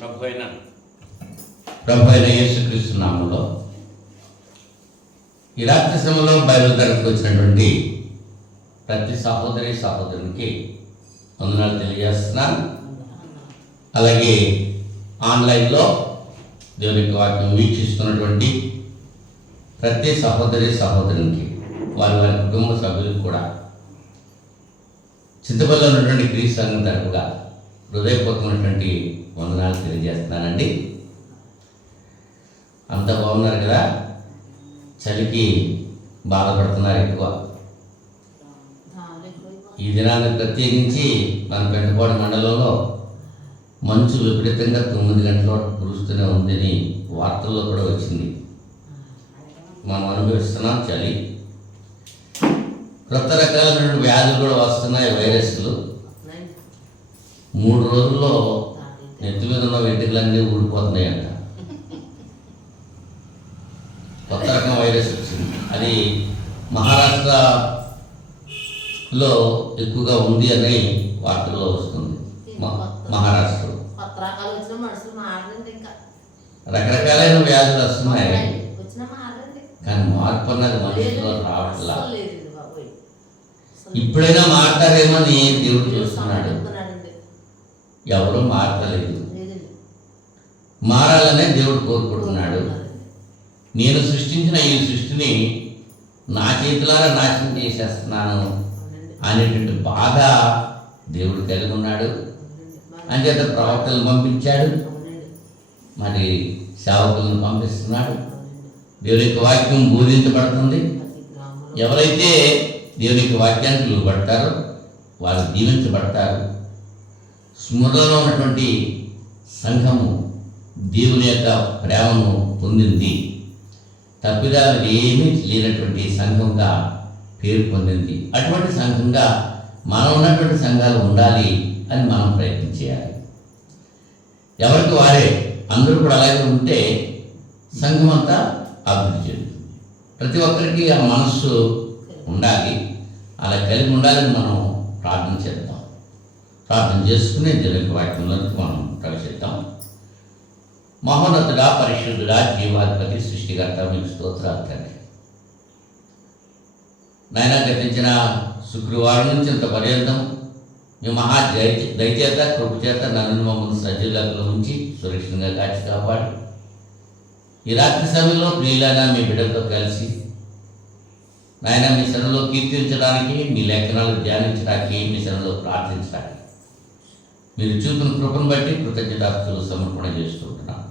ప్రభు అయిన యేసుక్రీస్తు నామములో ఈ రాత్రి సమయంలో బైబిల్ తరగతికి వచ్చినటువంటి ప్రతి సహోదరి సహోదరునికి వందనాలు తెలియజేస్తున్నాను. అలాగే ఆన్లైన్లో దేవుని యొక్క వాక్యం వీక్షిస్తున్నటువంటి ప్రతి సహోదరి సహోదరునికి వారి వారి కుటుంబ సభ్యులకు కూడా చింతపల్లిలో ఉన్నటువంటి క్రీస్తు సంఘం తరపుగా హృదయపూర్వకమైనటువంటి వందనాలు తెలియజేస్తున్నానండి. అంతా బాగున్నారు కదా? చలికి బాధపడుతున్నారు ఎక్కువ. ఈ దినాన్ని ప్రత్యేకించి మన పెంటపాడు మండలంలో మంచు విపరీతంగా 9 గంటల వరకు కురుస్తూనే ఉందని వార్తల్లో కూడా వచ్చింది. మనం అనుభవిస్తున్నాం చలి. కొత్త రకాలైన వ్యాధులు కూడా వస్తున్నాయి, వైరస్లు. 3 రోజుల్లో నెత్తి మీద ఉన్న వెంట్రుకలన్నీ ఊడిపోతున్నాయంట. కొత్త రకం వైరస్ వచ్చింది. అది మహారాష్ట్రలో ఎక్కువగా ఉంది అని వార్తల్లో వస్తుంది. మహారాష్ట్ర రకరకాలైన వ్యాధులు వస్తున్నాయి, కానీ మార్పు అన్నది మనుషుల్లో రావట్లా. ఇప్పుడైనా మారతారేమని దేవుడు చూస్తున్నాడు. ఎవరు మారలేదు. మారాలనే దేవుడు కోరుకుంటున్నాడు. నేను సృష్టించిన ఈ సృష్టిని నా చేతులారా నాశనం చేసేస్తున్నాను అనేటువంటి బాధ దేవుడు కలిగి ఉన్నాడు. అంచేత ప్రవక్తలను పంపించాడు, మరి సేవకులను పంపిస్తున్నాడు. దేవుని యొక్క వాక్యం బోధించబడుతుంది. ఎవరైతే దేవుని యొక్క వాక్యానికి లోబడతారో వారు దీవించబడతారు. స్మృతిలో ఉన్నటువంటి సంఘము దేవుని యొక్క ప్రేమను పొందింది. తప్పిదాలు ఏమీ లేనటువంటి సంఘంగా పేరు పొందింది. అటువంటి సంఘంగా మనం ఉన్నటువంటి సంఘాలు ఉండాలి అని మనం ప్రయత్నం చేయాలి. ఎవరికి వారే అందరూ కూడా అలాగే ఉంటే సంఘం అంతా అభివృద్ధి చెందుతుంది. ప్రతి ఒక్కరికి ఆ మనస్సు ఉండాలి, అలా కలిగి ఉండాలని మనం ప్రార్థన చేద్దాం. ప్రార్థన చేసుకునే దేవుని వాక్యంలోకి మనం ప్రవేశిద్దాం. మహోన్నతుడా, పరిశుద్ధుడా, జీవాధిపతి, సృష్టికర్త, మీకు స్తోత్రాలు తండ్రి. నాయన, గతించిన శుక్రవారం నుంచి ఇంత పర్యంతం మీ మహా దయచేత కృప చేత నన్ను మమ్మల్ని సజీవులలో ఉంచి సురక్షితంగా కాచి కాపాడు. ఈ రాత్రి సమయంలో ప్రియులైన మీ బిడ్డలతో కలిసి నాయన మీ శరణలో కీర్తించడానికి, మీ లేఖనాలు ధ్యానించడానికి, మీ శరణలో ప్రార్థించడానికి మీరు చూపిన కృపను బట్టి కృతజ్ఞతాస్తులు సమర్పణ చేసుకుంటున్నాం.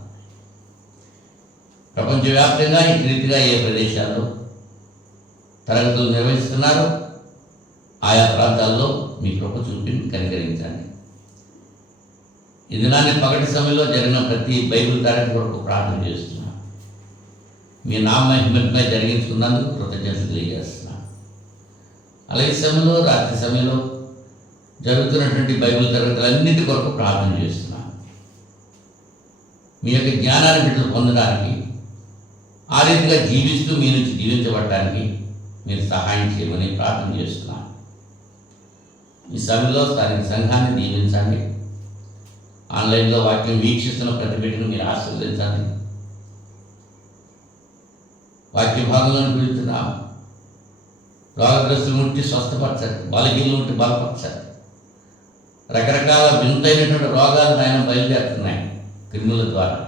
ప్రపంచవ్యాప్తంగా ఈ రీతిగా ఏ ప్రదేశాల్లో తరగతులు నిర్వహిస్తున్నారో ఆయా ప్రాంతాల్లో మీ కృప చూపి కనికరించండి. ఈ దినాన్ని పగటి సమయంలో జరిగిన ప్రతి బైబిల్ తరగతి కొరకు ప్రార్థన చేస్తున్నాను. మీ నామహిమగా జరిగించుకున్నందుకు కృతజ్ఞతలు తెలియజేస్తున్నాను. అలాగే సమయంలో రాత్రి సమయంలో జరుగుతున్నటువంటి బైబిల్ తరగతులన్నిటి కొరకు ప్రార్థన చేస్తున్నాను. మీ యొక్క జ్ఞానాన్ని బిడ్డలు పొందడానికి, ఆ రీతిగా జీవిస్తూ మీ నుంచి జీవించబడటానికి మీరు సహాయం చేయమని ప్రార్థన చేస్తున్నాను. ఈ సమయంలో స్థానిక సంఘాన్ని దీవించండి. ఆన్లైన్లో వాక్యం వీక్షిస్తున్న ప్రతి బిడ్డను మీరు ఆశీర్వదించండి. వాక్య భాగంలో పిలుస్తున్నాం. రోగగ్రస్తులు ఉంటే స్వస్థపరచండి, బలహీనలు ఉంటే బలపరచండి. రకరకాల వింతైనటువంటి రోగాలు ఆయన బయలుదేరుతున్నాయి క్రిముల ద్వారా.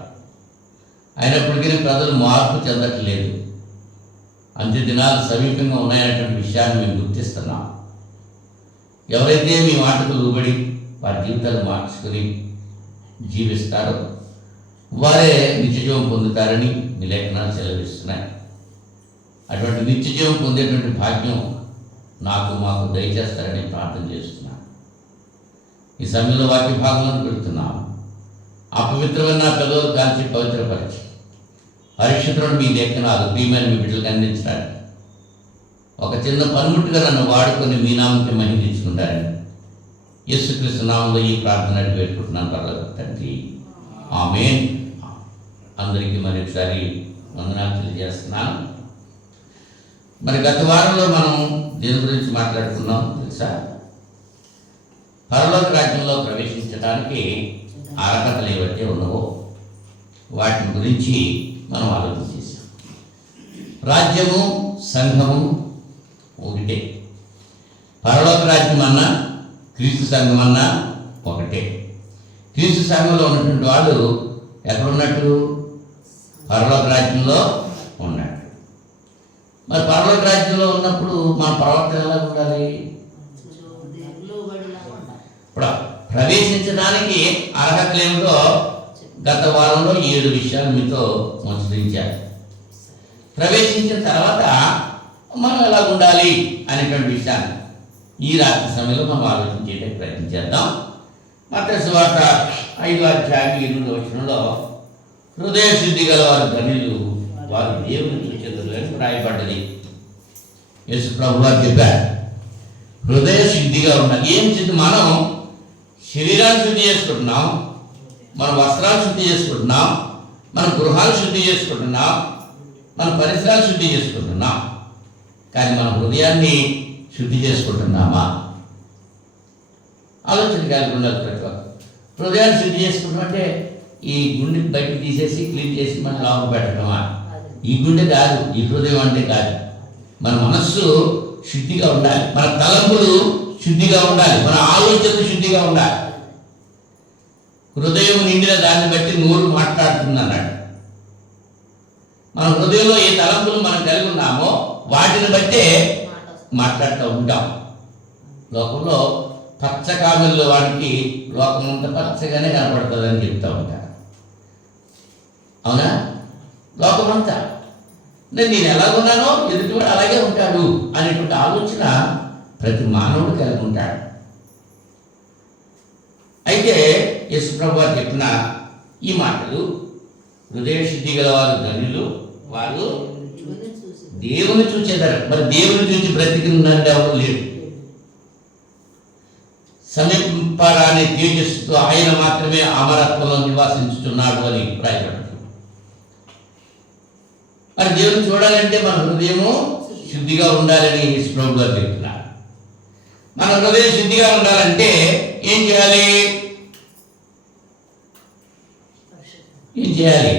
అయినప్పటికీ ప్రజలు మార్పు చెందట్లేదు. అంత్య దినాలు సమీపంగా ఉన్నాయనేటువంటి విషయాన్ని మేము గుర్తిస్తున్నాం. ఎవరైతే మీ మాటకు లోబడి వారి జీవితాలు మార్చుకొని జీవిస్తారో వారే నిత్యజీవం పొందుతారని మీ లేఖనాలు సెలవిస్తున్నాయి. అటువంటి నిత్యజీవం పొందేటువంటి భాగ్యం మాకు దయచేస్తారని ప్రార్థన చేస్తున్నాను. ఈ సమయంలో వాక్య భాగంలో పెడుతున్నాం. అపవిత్రమైన నా పిల్లలు కాల్చి పవిత్రపరిచి పరిశుద్ధులను మీ లేఖనాలు ప్రియమైన మీ బిడ్డలకు అందించడానికి ఒక చిన్న పనిముట్టుగా నన్ను వాడుకొని మీ నామంకి మహిమించుకుంటారని యేసుక్రీస్తు నామంలో ఈ ప్రార్థన పెట్టుకుంటున్నాను పర్లేదు తండ్రి, ఆమేన్. అందరికీ మరొకసారి వందనాలు తెలియజేస్తున్నాను. మరి గత వారంలో మనం దేని గురించి మాట్లాడుకున్నాం తెలుసా? పరలోక రాజ్యంలో ప్రవేశించడానికి అర్హతలు ఏవైతే ఉన్నావో వాటి గురించి మనం ఆలోచన చేశాం. రాజ్యము సంఘము ఒకటే. పరలోక రాజ్యం అన్నా క్రీస్తు సంఘం అన్నా ఒకటే. క్రీస్తు సంఘంలో ఉన్నటువంటి వాళ్ళు ఎక్కడున్నట్టు? పరలోక రాజ్యంలో ఉన్నట్టు. మరి పరలోక రాజ్యంలో ఉన్నప్పుడు మన ప్రవర్తన ఎలా ఉండాలి? ఇప్పుడు ప్రవేశించడానికి అర్హతలు ఏమిటో గత వారంలో 7 విషయాలు మీతో ముచ్చరించారు. ప్రవేశించిన తర్వాత మనం ఎలా ఉండాలి అనేటువంటి విషయాన్ని ఈ రాత్రి సమయంలో మనం ఆలోచన చేయడానికి ప్రయత్నం చేద్దాం. మత్తయి సువార్త 5వ అధ్యాయం 8వ వచనంలో హృదయ శుద్ధి గల వారు ధన్యులు, వారు దేవుని చూచెదరు అని రాయబడ్డది. యేసు ప్రభు వారు చెప్పారు హృదయ శుద్ధిగా ఉండాలి. ఏం శుద్ధి? మనం శరీరాన్ని శుద్ధి చేసుకుంటున్నాం, మన వస్త్రాలు శుద్ధి చేసుకుంటున్నాం, మన గృహాలు శుద్ధి చేసుకుంటున్నాం, మన పరిసరాలు శుద్ధి చేసుకుంటున్నాం. కానీ మన హృదయాన్ని శుద్ధి చేసుకుంటున్నామా? ఆలోచన కలిగి ఉండాలి ప్రతి ఒక్క. హృదయాన్ని శుద్ధి చేసుకుంటాం అంటే ఈ గుండె బయటకు తీసేసి క్లీన్ చేసి మన లోపల పెట్టడమా? ఈ గుండె కాదు, ఈ హృదయం అంటే కాదు. మన మనస్సు శుద్ధిగా ఉండాలి, మన తలంపులు శుద్ధిగా ఉండాలి, మన ఆలోచనలు శుద్ధిగా ఉండాలి. హృదయం నిండిన దాన్ని బట్టి నోరు మాట్లాడుతుంది అన్నాడు. మన హృదయంలో ఏ తలంపులు మనం కలిగి ఉన్నామో వాటిని బట్టే మాట్లాడుతూ ఉంటాం. లోకంలో పచ్చ కామెల్లో వాడికి లోకమంతా పచ్చగానే కనపడుతుందని చెప్తూ ఉంటారు. అవునా? లోకమంతా నేను ఎలాగున్నానో ఎదుటివాడు అలాగే ఉంటాడు అనేటువంటి ఆలోచన ప్రతి మానవుడు కలిగి ఉంటాడు. అయితే యేసు ప్రభువు చెప్పిన ఈ మాటలు హృదయ శుద్ధి గల వారు ధన్యులు, వారు దేవుని చూచేదారు. మరి దేవుని చూసి బ్రతికిందంటే ఎవరు లేడు. సమీపరాని తేజస్సుతో ఆయన మాత్రమే అమరత్వంలో నివాసించుతున్నాడు అని రాయబడుతుంది. మరి దేవుని చూడాలంటే మన హృదయము శుద్ధిగా ఉండాలని యేసు ప్రభువు గారు చెప్తున్నారు. మన హృదయం శుద్ధిగా ఉండాలంటే ఏం చేయాలి? ఏం చేయాలి?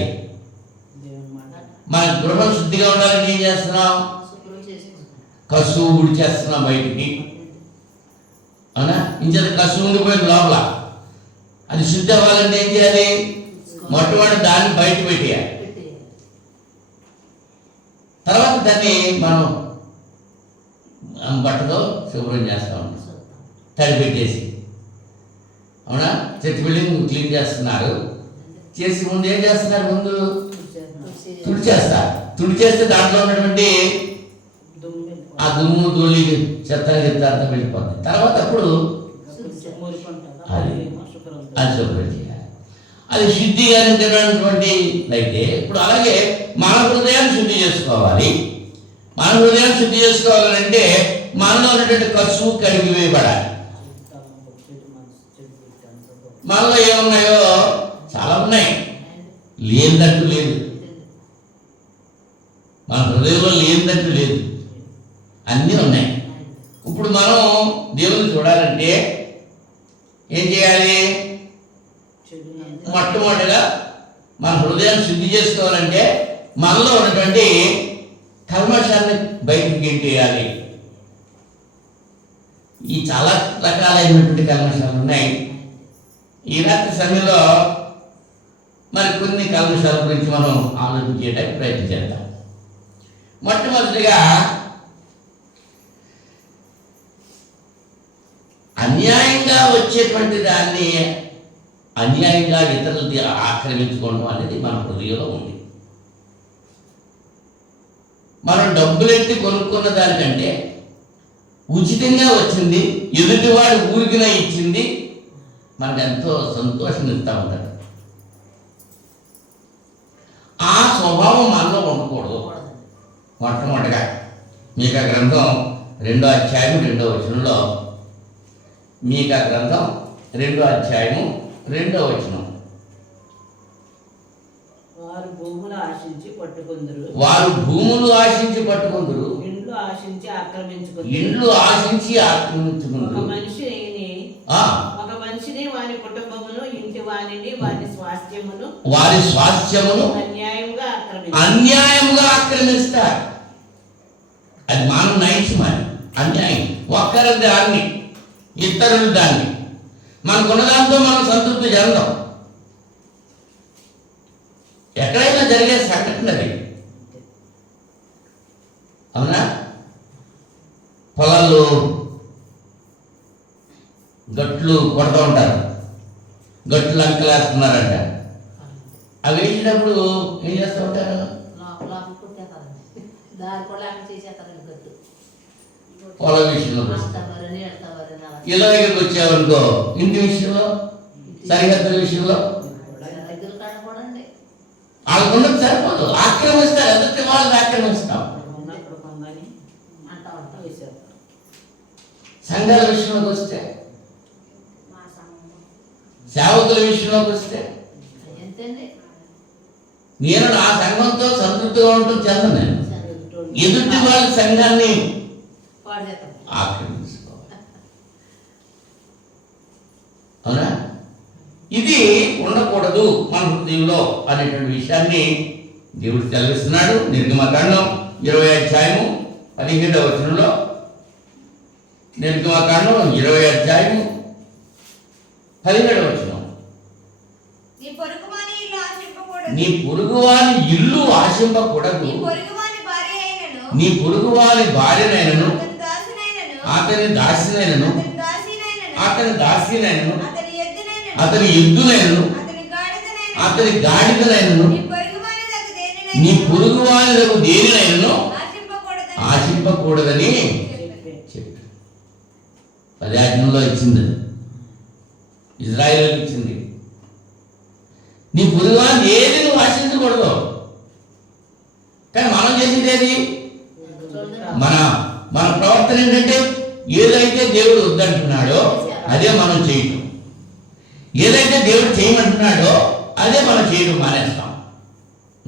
మన గృహం శుద్ధిగా ఉండాలని ఏం చేస్తున్నాం? కసువు గుడి చేస్తున్నాం బయటికి. అవునా? ఇంచేత కసువు ఉండిపోయింది లోపల. అది శుద్ధి అవ్వాలంటే ఏం చేయాలి? మొట్టమొదటి దాన్ని బయట పెట్టేయాలి. తర్వాత దాన్ని మనం బట్టతో శుభ్రం చేస్తూ ఉంటాం, తడి పెట్టేసి. అవునా? చర్చ్ బిల్డింగ్ క్లీన్ చేస్తున్నారు. చేసి ముందు ఏం చేస్తున్నారు? ముందు తుడిచేస్తారు. తుడిచేస్తే దాంట్లో ఉన్నటువంటి ఆ దుమ్ము ధూళి చెత్త అంతా వెళ్ళిపోతుంది. తర్వాత అప్పుడు అది శుభ్రం చేయాలి. అది శుద్ధిగా నిండినటువంటి అయితే ఇప్పుడు అలాగే మన హృదయాన్ని శుద్ధి చేసుకోవాలి. మన హృదయాన్ని శుద్ధి చేసుకోవాలంటే మనలో ఉన్నటువంటి కసువు కడిగి వేయబడాలి. మనలో ఏమున్నాయో చాలా ఉన్నాయి, లేదంటూ లేదు. మన హృదయంలో లేదంటూ లేదు, అన్నీ ఉన్నాయి. ఇప్పుడు మనం దేవుని చూడాలంటే ఏం చేయాలి? మొట్టమొదటిగా మన హృదయాన్ని శుద్ధి చేసుకోవాలంటే మనలో ఉన్నటువంటి కల్మషాన్ని బయటకు గెంటేయాలి. ఈ చాలా రకాలైనటువంటి కల్మషాలు ఉన్నాయి. ఈ రాత్రి సమయంలో మరి కొన్ని కల్మషాల గురించి మనం ఆలోచన చేయడానికి ప్రయత్నం చేద్దాం. మొట్టమొదటిగా అన్యాయంగా వచ్చేటువంటి దాన్ని అన్యాయంగా ఇతరులది ఆక్రమించుకోవడం అనేది మన హృదయంలో ఉంది. మనం డబ్బులెట్టి కొనుక్కున్న దానికంటే ఉచితంగా వచ్చింది, ఎదుటివాడు ఊరికిన ఇచ్చింది మనకు ఎంతో సంతోషం ఇస్తూ ఉంటారు. ఆ స్వభావం మనలో ఉండకూడదు. మొట్టమొదటిగా మీకా గ్రంథం 2వ అధ్యాయం 2వ వచనంలో, మీకా గ్రంథం 2వ అధ్యాయము 2వ వచనం, వారు భూములు ఆశించి పట్టుకొందురు, ఇండ్లు ఆశించి ఆక్రమించుకొందురు. ఒక మనిషిని వాని కుటుంబమును ఇంటి వాని వానిని వారి స్వాస్థ్యమును అన్యాయముగా ఆక్రమిస్తారు. అది మానవ నైజం, అది అన్యాయం. ఒక్కరి దాన్ని ఇతరులు దాన్ని మనకున్న దాంతో మనం సంతృప్తి చెందాం. ఎక్కడైనా జరిగే సంఘటన అది, అవునా? పొలాల్లో గట్లు కొడుతూ ఉంటారు, గట్లు అంకలేస్తున్నారంట. అవి వేసినప్పుడు ఏం చేస్తూ ఉంటారు? పొలం విషయంలో ఇళ్ళ దగ్గరికి వచ్చావనుకో, ఇంటి విషయంలో, సరిహద్దుల విషయంలో వాళ్ళకున్నది సరిపోదు, ఆక్రమిస్తారు. ఎదుటి వాళ్ళని ఆక్రమిస్తాం. సంఘాల విషయంలోకి వస్తే, సేవకుల విషయంలోకి వస్తే, నేను నా సంఘంతో సంతృప్తిగా ఉండటం చెందను. నేను ఎదుటి వాళ్ళ సంఘాన్ని ఆక్రమించుకోవాలి. అవునా? ఇది ఉండకూడదు మన హృదయంలో అనేటువంటి విషయాన్ని దేవుడు తెలవిస్తున్నాడు. నిర్గమకాండం 20 వచనంలో, నిర్గమకాండం 20 వచనం, నీ పొరుగువాని ఇల్లు ఆశింపకూడదు, నీ పొరుగువాని భార్యనైనను, అతని దాసినైనను, అతని దాసినైనను, అతని ఎద్దునైనను, అతని గాడిదనైనను, నీ పొరుగువాని దేనినైనను ఆశింపకూడదని చెప్పి 10 ఆజ్ఞల్లో ఇచ్చింది, ఇజ్రాయేలుకి ఇచ్చింది. నీ పొరుగువాని ఏది నువ్వు ఆశించకూడదు. కానీ మనం చేసేది ఏది? మన ప్రవర్తన ఏంటంటే, ఏదైతే దేవుడు వద్దంటున్నాడో అదే మనం చేయటం, ఏదైతే దేవుడు చేయమంటున్నాడో అదే మనం చేయడం మానేస్తాం.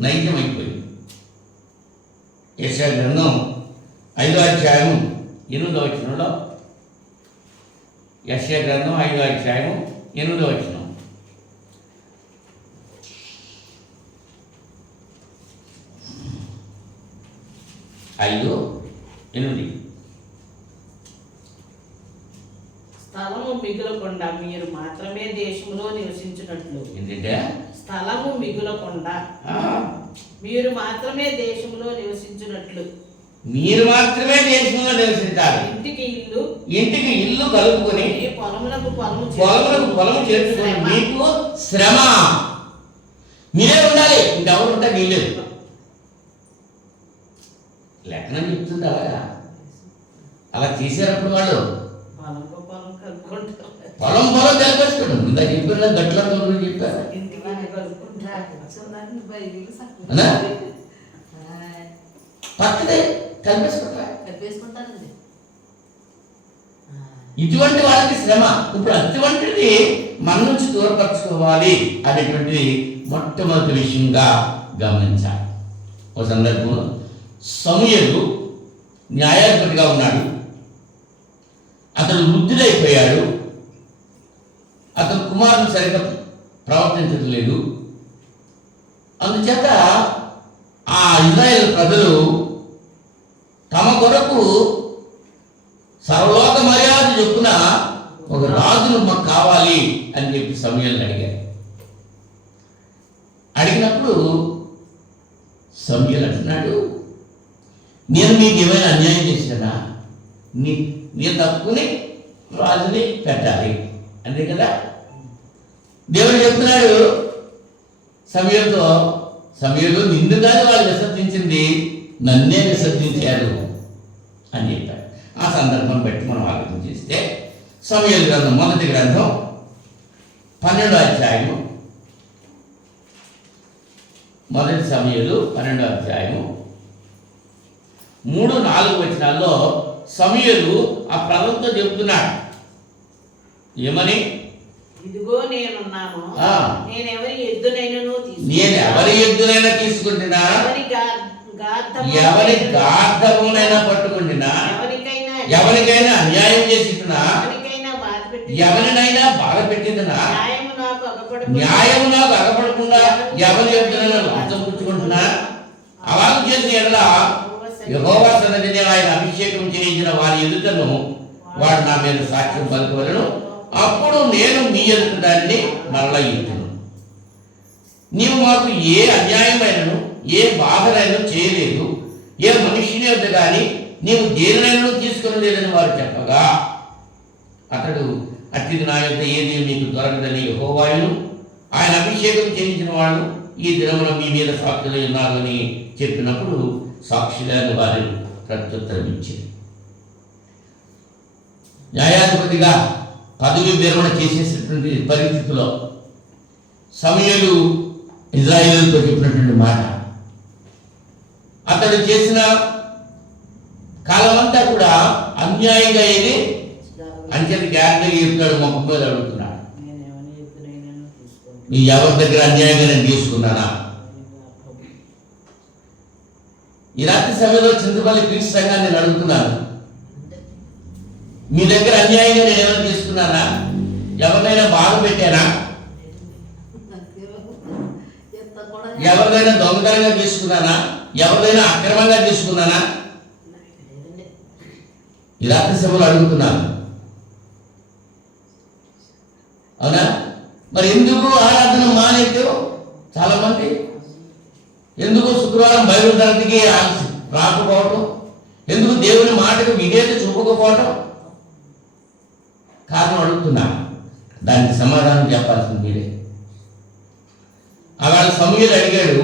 నైజం అయిపోయింది. యెషయా గ్రంథం 5వ అధ్యాయం 8వ వచనంలో, యెషయా గ్రంథం 5వ అధ్యాయం 8వ వచనం, స్థలము మిగులకుండా మీరు మాత్రమే దేశంలో నివసించినట్లు. ఏంటంటే స్థలము మిగులకుండా మీరు మాత్రమే దేశంలో నివసించినట్లు, మీరు మాత్రమే దేశంలో నివసించాలి. ఇంటికి ఇల్లు కలుపుకొని, పొలములకు పొలము చేర్చుకొని, మీకు శ్రమ, మీరే ఉండాలి, ఇంకెవరు ఉంటే వీలేదు. లెక్కనని చెప్తుంది. అలా చేసేటప్పుడు వాళ్ళు పొలం కలిపేసుకోండి. ఇందాక చెప్పిన గట్లంతా గురించి చెప్పారు. పక్కనే కలిపేసుకుంటారండి. ఇటువంటి వాళ్ళకి శ్రమ. ఇప్పుడు అటువంటిది మన నుంచి దూరపరచుకోవాలి అనేటువంటిది మొట్టమొదటి విషయంగా గమనించాలి. ఒక సందర్భంలో సమూయేలు న్యాయాధిపతిగా ఉన్నాడు. అతడు వృద్ధుడైపోయాడు. అతను కుమారుడు సరిగ్గా ప్రవర్తించడం లేదు. అందుచేత ఆ ఇశ్రాయేలు ప్రజలు తమ కొరకు సర్వలోక మర్యాద చొప్పున ఒక రాజును మాకు కావాలి అని చెప్పి సమూయేలుని అడిగారు. అడిగినప్పుడు సమూయేలు అంటున్నాడు, నేను మీకు ఏమైనా అన్యాయం చేశానా? నీ తప్పుని రాజుని పెట్టాలి అంతే కదా. దేవుడు చెప్తున్నాడు సమూయేలుతో, సమూయేలు నిన్ను కాదు వాళ్ళు విసర్జించింది, నన్నే విసర్జించారు అని చెప్పాడు. ఆ సందర్భం బట్టి మనం ఆలోచన చేస్తే సమూయేలు గ్రంథం మొదటి గ్రంథం 12వ అధ్యాయము, మొదటి సమూయేలు 12వ అధ్యాయము 3-4 వచనాల్లో సమూయేలు ఆ ప్రజలతో చెబుతున్నాడు. ఏమని? ఇదిగో నేనున్నాను, నేను ఎవరి ఎద్దునైనా తీసుకుంటున్నా, ఎవరి గార్ధమునైనా పట్టుకుంటున్నా, ఎవరికైనా అన్యాయం చేసినా, ఎవరినైనా బాధ పెట్టిందినా, న్యాయం నాకు అగపడకుండా ఎవరు చెప్తున్నా లంచం పుచ్చుకుంటున్నా అలాగ చేసిన ఎడల యెహోవా సన్నిధిని ఆయన అభిషేకం చేయించిన వారి ఎదుటను వాడు నా మీద సాక్ష్యం పలుకోవలను, అప్పుడు నేను మీ ఎదుట దాన్ని మరలా ఇచ్చును. నీవు మాకు ఏ అన్యాయమైనను ఏ బాధనైనా చేయలేదు, ఏ మనిషిని వద్ద కానీ నీవు దేనినైనా తీసుకుని లేదని వారు చెప్పగా, అతడు అట్టిది నా యొక్క ఏది మీకు దొరకదని యెహోవాయును ఆయన అభిషేకం చేయించిన వాళ్ళు ఈ దినమున మీ మీద సాక్షులై ఉన్నారు అని చెప్పినప్పుడు సాక్షులని వారు ప్రత్యుత్తరం ఇచ్చారు. న్యాయాధిపతిగా పదవి విరమణ చేసేటటువంటి పరిస్థితిలో సమూయేలు ఇశ్రాయేలుతో చెప్పినటువంటి మాట, అతడు చేసిన కాలమంతా కూడా అన్యాయంగా ఏది అంచెలు గ్యారంటీగా చెప్తాడు, మొక్క మీద అడుగుతున్నాడు, నీ ఎవరి దగ్గర అన్యాయంగా నేను తీసుకున్నానా? ఈ రాత్రి సమయంలో చింతపల్లి క్రీస్తు సంఘాన్ని నేను అడుగుతున్నాను, మీ దగ్గర అన్యాయంగా నేను ఏమైనా తీసుకున్నానా? ఎవరినైనా బాధ పెట్టానా? ఎవరినైనా దొంగతనంగా తీసుకున్నానా? ఎవరినైనా అక్రమంగా తీసుకున్నానా? ఈ రాత్రి సమయంలో అడుగుతున్నాను. అవునా? మరి ఎందుకు ఆరాధన మానేట్టు చాలా మంది? ఎందుకు శుక్రవారం బైబిల్ తరగతికి రాకపోవటం? ఎందుకు దేవుని మాటకు విధేయత చూపకపోవటం? కారణం అడుగుతున్నా, దానికి సమాధానం చెప్పాల్సింది మీరే. అవాళ సమూయేలు అడిగాడు,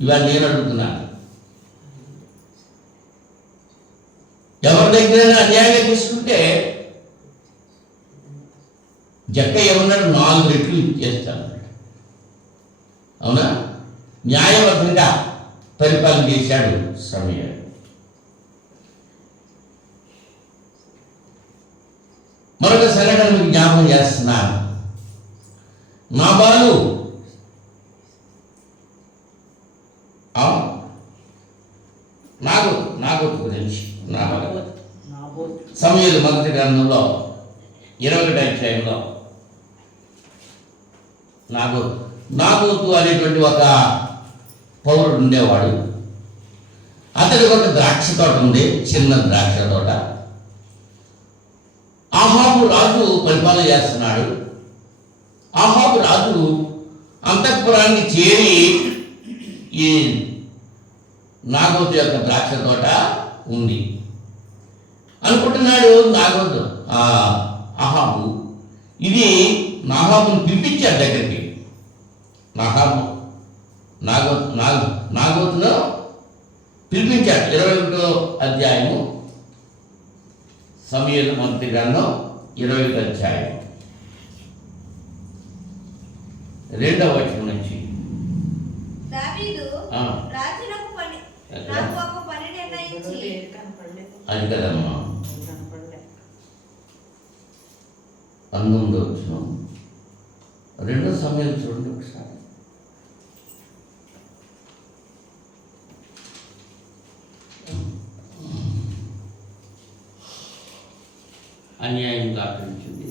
ఇవాళ నేను అడుగుతున్నాను. ఎవరి దగ్గరైనా అన్యాయంగా తీసుకుంటే జక్క ఏమన్నాడు, 4 రెట్లు చేస్తాను. అవునా? న్యాయబద్ధంగా పరిపాలన చేశాడు సమూయేలు. మరొక సంఘటన మీకు జ్ఞాపకం చేస్తున్నాను. నాబాలు నాగోతు గురించి సమూయేలు మొదటి గ్రంథంలో 21వ అధ్యాయంలో నాగోతు అనేటువంటి ఒక పౌరుడు ఉండేవాడు. అతడికి ఒక ద్రాక్ష తోట ఉంది, చిన్న ద్రాక్ష తోట. ఆహాబు రాజు పరిపాలన చేస్తున్నాడు. ఆహాబు రాజు అంతఃపురానికి చేరి ఈ నాగోతు యొక్క ద్రాక్ష తోట ఉంది అనుకుంటున్నాడు. ఆహాబు ఇది నాహాబును పిలిపించాడు దగ్గరికి. నాగోతును పిలిపించాడు. 21వ అధ్యాయము సమూయేలు మొదటి గ్రంథం 21వ అధ్యాయం 2వ వచనం నుంచి. అది కదమ్మా 19వ వచనం 2వ సమూయేలు చూడండి ఒకసారి. అన్యాయం దాపించింది.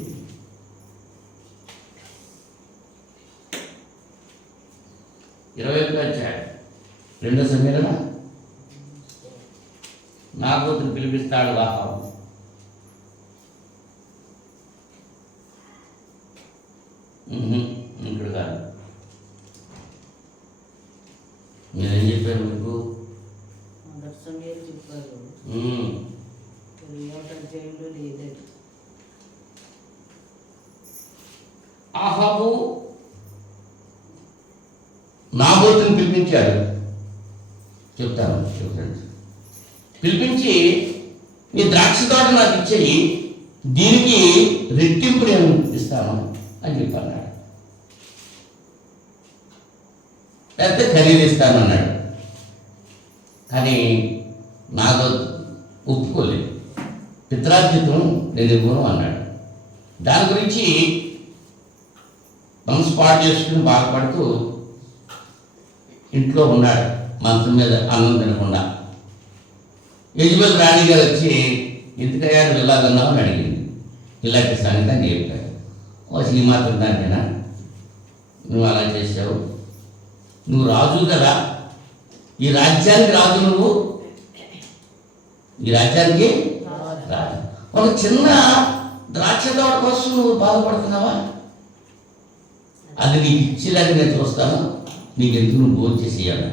21వ అధ్యాయం 2వ సమూయేలు. నాగోతును పిలిపిస్తాడు ఆహాబు. ఇక్కడ కాదు, నేనేం చెప్పాను మీకు? ఆహాబు నాబోతుని పిలిపించాడు. చెప్తాను. పిలిపించి, నీ ద్రాక్ష తోట నాకు ఇచ్చేయి, దీనికి రెట్టింపు నేను ఇస్తాను అని చెప్పన్నాడు. లేకపోతే ఖరీదిస్తాను అన్నాడు. కానీ నాగోతు ఒప్పుకోలేదు. పిత్రార్జితం నేను ఇవ్వను అన్నాడు. దాని గురించి స్పాట్ చేసుకుని బాధపడుతూ ఇంట్లో ఉన్నాడు, మంచం మీద అన్నం తినకుండా. యజమాని రాణి గారు వచ్చి, ఎందుకయ్యా నువ్వు ఇలాగన్నావు అని అడిగింది. ఇలాంటి సంగతి అని చెప్పాడు. ఈ మాత్రం దానికైనా నువ్వు అలా చేసావు, నువ్వు రాజు కదా, ఈ రాజ్యానికి రాజు, నువ్వు ఈ రాజ్యానికి రాజు. ఒక చిన్న ద్రాక్ష తోట కోసం నువ్వు బాధపడుతున్నావా? అది నీకు ఇచ్చేలాగా నేను చూస్తాను, నీకు ఎందుకు నువ్వు భోజనం చేసేయాలి,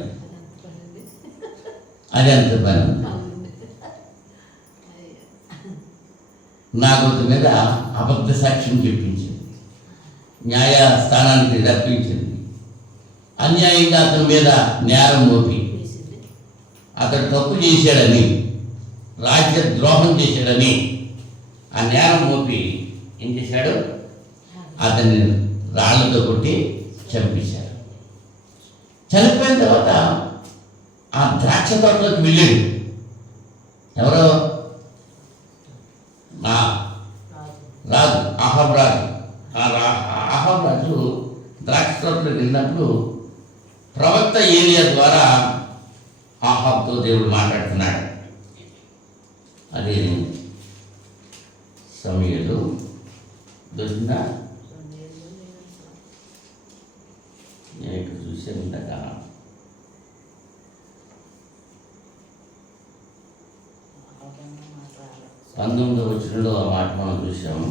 అది అంత పని. నా గొంతు మీద అబద్ధ సాక్ష్యం చెప్పించింది, న్యాయస్థానానికి రప్పించింది, అన్యాయంగా అతని మీద నేరం మోపి అతడు తప్పు చేశాడని, రాజ్య ద్రోహం చేశాడని ఆ నేరం మోపి ఏం చేశాడు, అతన్ని రాళ్ళతో కొట్టి చంపేశాడు. చనిపోయిన తర్వాత ఆ ద్రాక్ష తోటలోకి వెళ్ళాడు. ఎవరో రాజు, అహాబ్ రాజు. అహాబ్ రాజు ద్రాక్ష తోటలోకి వెళ్ళినప్పుడు ప్రవక్త ఏలియా ద్వారా అహాబ్తో దేవుడు మాట్లాడుతున్నాడు. అది సమయంలో దొరికిందా? నేను ఇక్కడ చూసాను ఇందాక. 19వ వచనంలో ఆ మాట మనం చూసాము.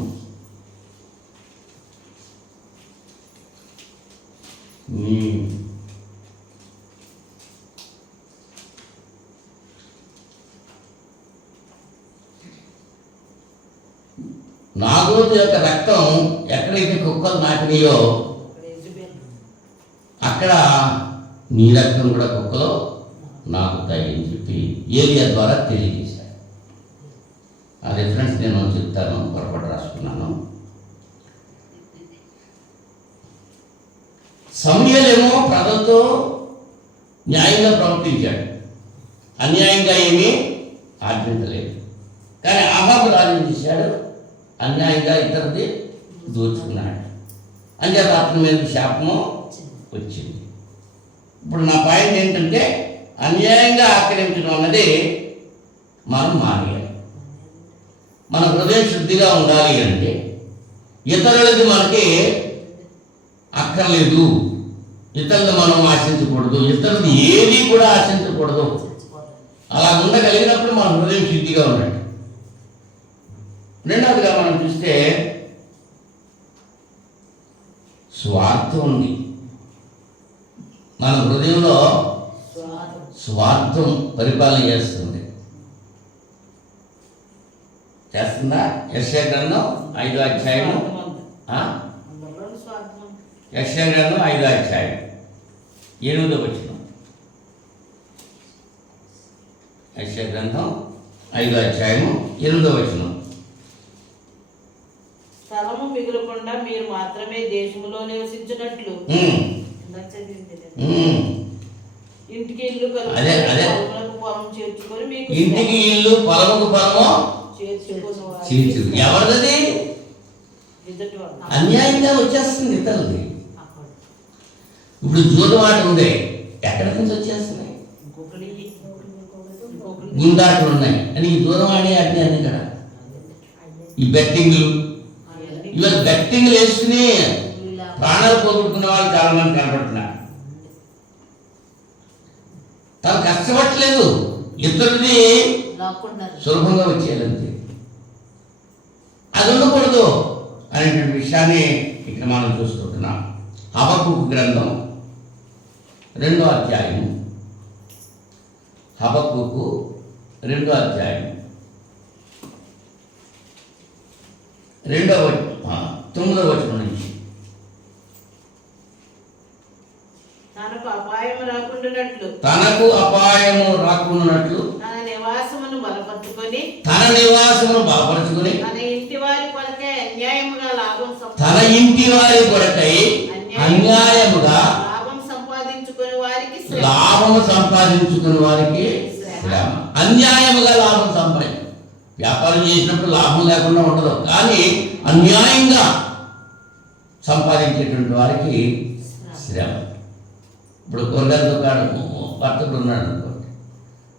నాగోతు యొక్క రక్తం ఎక్కడైతే కుక్కలు నాటినాయో అక్కడ నీ రక్తం కూడా కుక్కలో నాకుతాయి అని చెప్పి ఏలియా ద్వారా తెలియజేశాడు. ఆ రిఫరెన్స్ నేను చెప్తాను, పొరపాటు రాసుకున్నాను. సమూయేలేమో ప్రజలతో న్యాయంగా ప్రవర్తించాడు, అన్యాయంగా ఏమీ ఆజ్ఞించలేదు. కానీ అహాబు రాజు చేశాడు, అన్యాయంగా ఇతరుది దోచుకున్నాడు. అంచేత అతని మీద శాపము వచ్చింది. ఇప్పుడు నా పాయింట్ ఏంటంటే, అన్యాయంగా ఆక్రమించడం అన్నది మనం మానేయాలి. మన హృదయం శుద్ధిగా ఉండాలి అంటే ఇతరులది మనకి అక్కర్లేదు, ఇతరులు మనం ఆశించకూడదు, ఇతరులది ఏది కూడా ఆశించకూడదు. అలా ఉండగలిగినప్పుడు మన హృదయం శుద్ధిగా ఉన్నట్టు. రెండవదిగా మనం చూస్తే స్వార్థం ఉంది. మన హృదయంలో స్వార్థం పరిపాలన చేస్తుందా? యెషయా గ్రంథం 5వ అధ్యాయము, యెషయా గ్రంథం 5వ అధ్యాయం 8వ వచనం. యెషయా గ్రంథం 5వ అధ్యాయము 8వ వచనం. స్థలము మిగులకుండా మీరు మాత్రమే దేశములో నివసించినట్లు ఇంటికి ఇల్లు పొలం చేర్చుకొని మీకు ఇంటికి ఇల్లు పొలముకు పొలము చేర్చు. ఎవరిది? అన్యాయంగా వచ్చేస్తుంది ఇతరులది. ఇప్పుడు జూదమాట ఉంది, ఎక్కడి నుంచి వచ్చేస్తున్నాయి? గుండాట్లు ఉన్నాయి అని ఈ దూరం ఆడే అన్నీ అన్ని కదా. ఈ బెట్టింగ్లు, ఇవాళ బెట్టింగ్లు వేసుకుని ప్రాణాలు పోగొట్టుకునే వాళ్ళు చాలా మంది కనపడుతున్నారు. తను కష్టపడలేదు, ఇతరుది సులభంగా వచ్చేయాలంతే. అది ఉండకూడదు అనేటువంటి విషయాన్ని ఇక్కడ మనం చూసుకుంటున్నాం. హబక్కూకు గ్రంథం 2వ అధ్యాయం, హబక్కూకు 2వ అధ్యాయం 9వ వచనం నుంచి. తనకు అపాయము రాకుండానట్లు తన నివాసమును బలపరుచుకొని తన ఇంటి వారి కొరకై అన్యాయముగా లాభం సంపాదించుకుని వారికి శ్రమ. అన్యాయముగా లాభం సంపాదించు. వ్యాపారం చేసినప్పుడు లాభం లేకుండా ఉండదు, కానీ అన్యాయంగా సంపాదించేటువంటి వారికి శ్రమ. ఇప్పుడు కూరగాయల దుకాణం భర్తడు ఉన్నాడు అనుకోండి,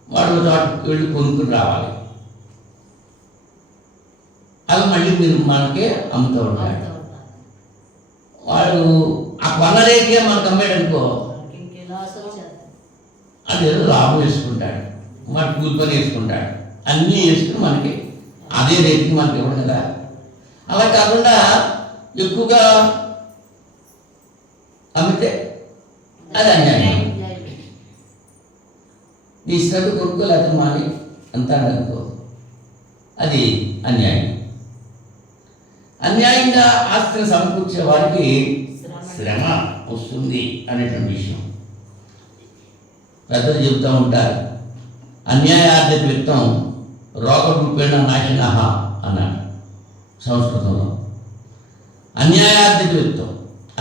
వాడు చోటుకు వెళ్ళి కొనుక్కుని రావాలి, అవి మళ్ళీ మీరు మనకే అమ్ముతూ ఉంటాడు. వాడు ఆ కొన్న రేట్గా మనకు అమ్మాడు అనుకో, అదేదో లాభం వేసుకుంటాడు, మన కూలి పని వేసుకుంటాడు, అన్నీ వేసుకుని మనకి అదే రేటుకి మనకి ఇవ్వడు కదా. అలా కాకుండా ఎక్కువగా అమ్మితే అది అన్యాయం. నీ ఇష్టం కొనుక్కోలేక మాని అంటాడనుకో, అది అన్యాయం. అన్యాయంగా ఆస్తిని సమకూర్చే వారికి శ్రమ వస్తుంది అనేటువంటి విషయం పెద్దలు చెబుతూ ఉంటారు. అన్యాయార్థిత విత్తం రోగరూపేణ నాశన అన్నాడు సంస్కృతంలో. అన్యాయార్థిత విత్తం,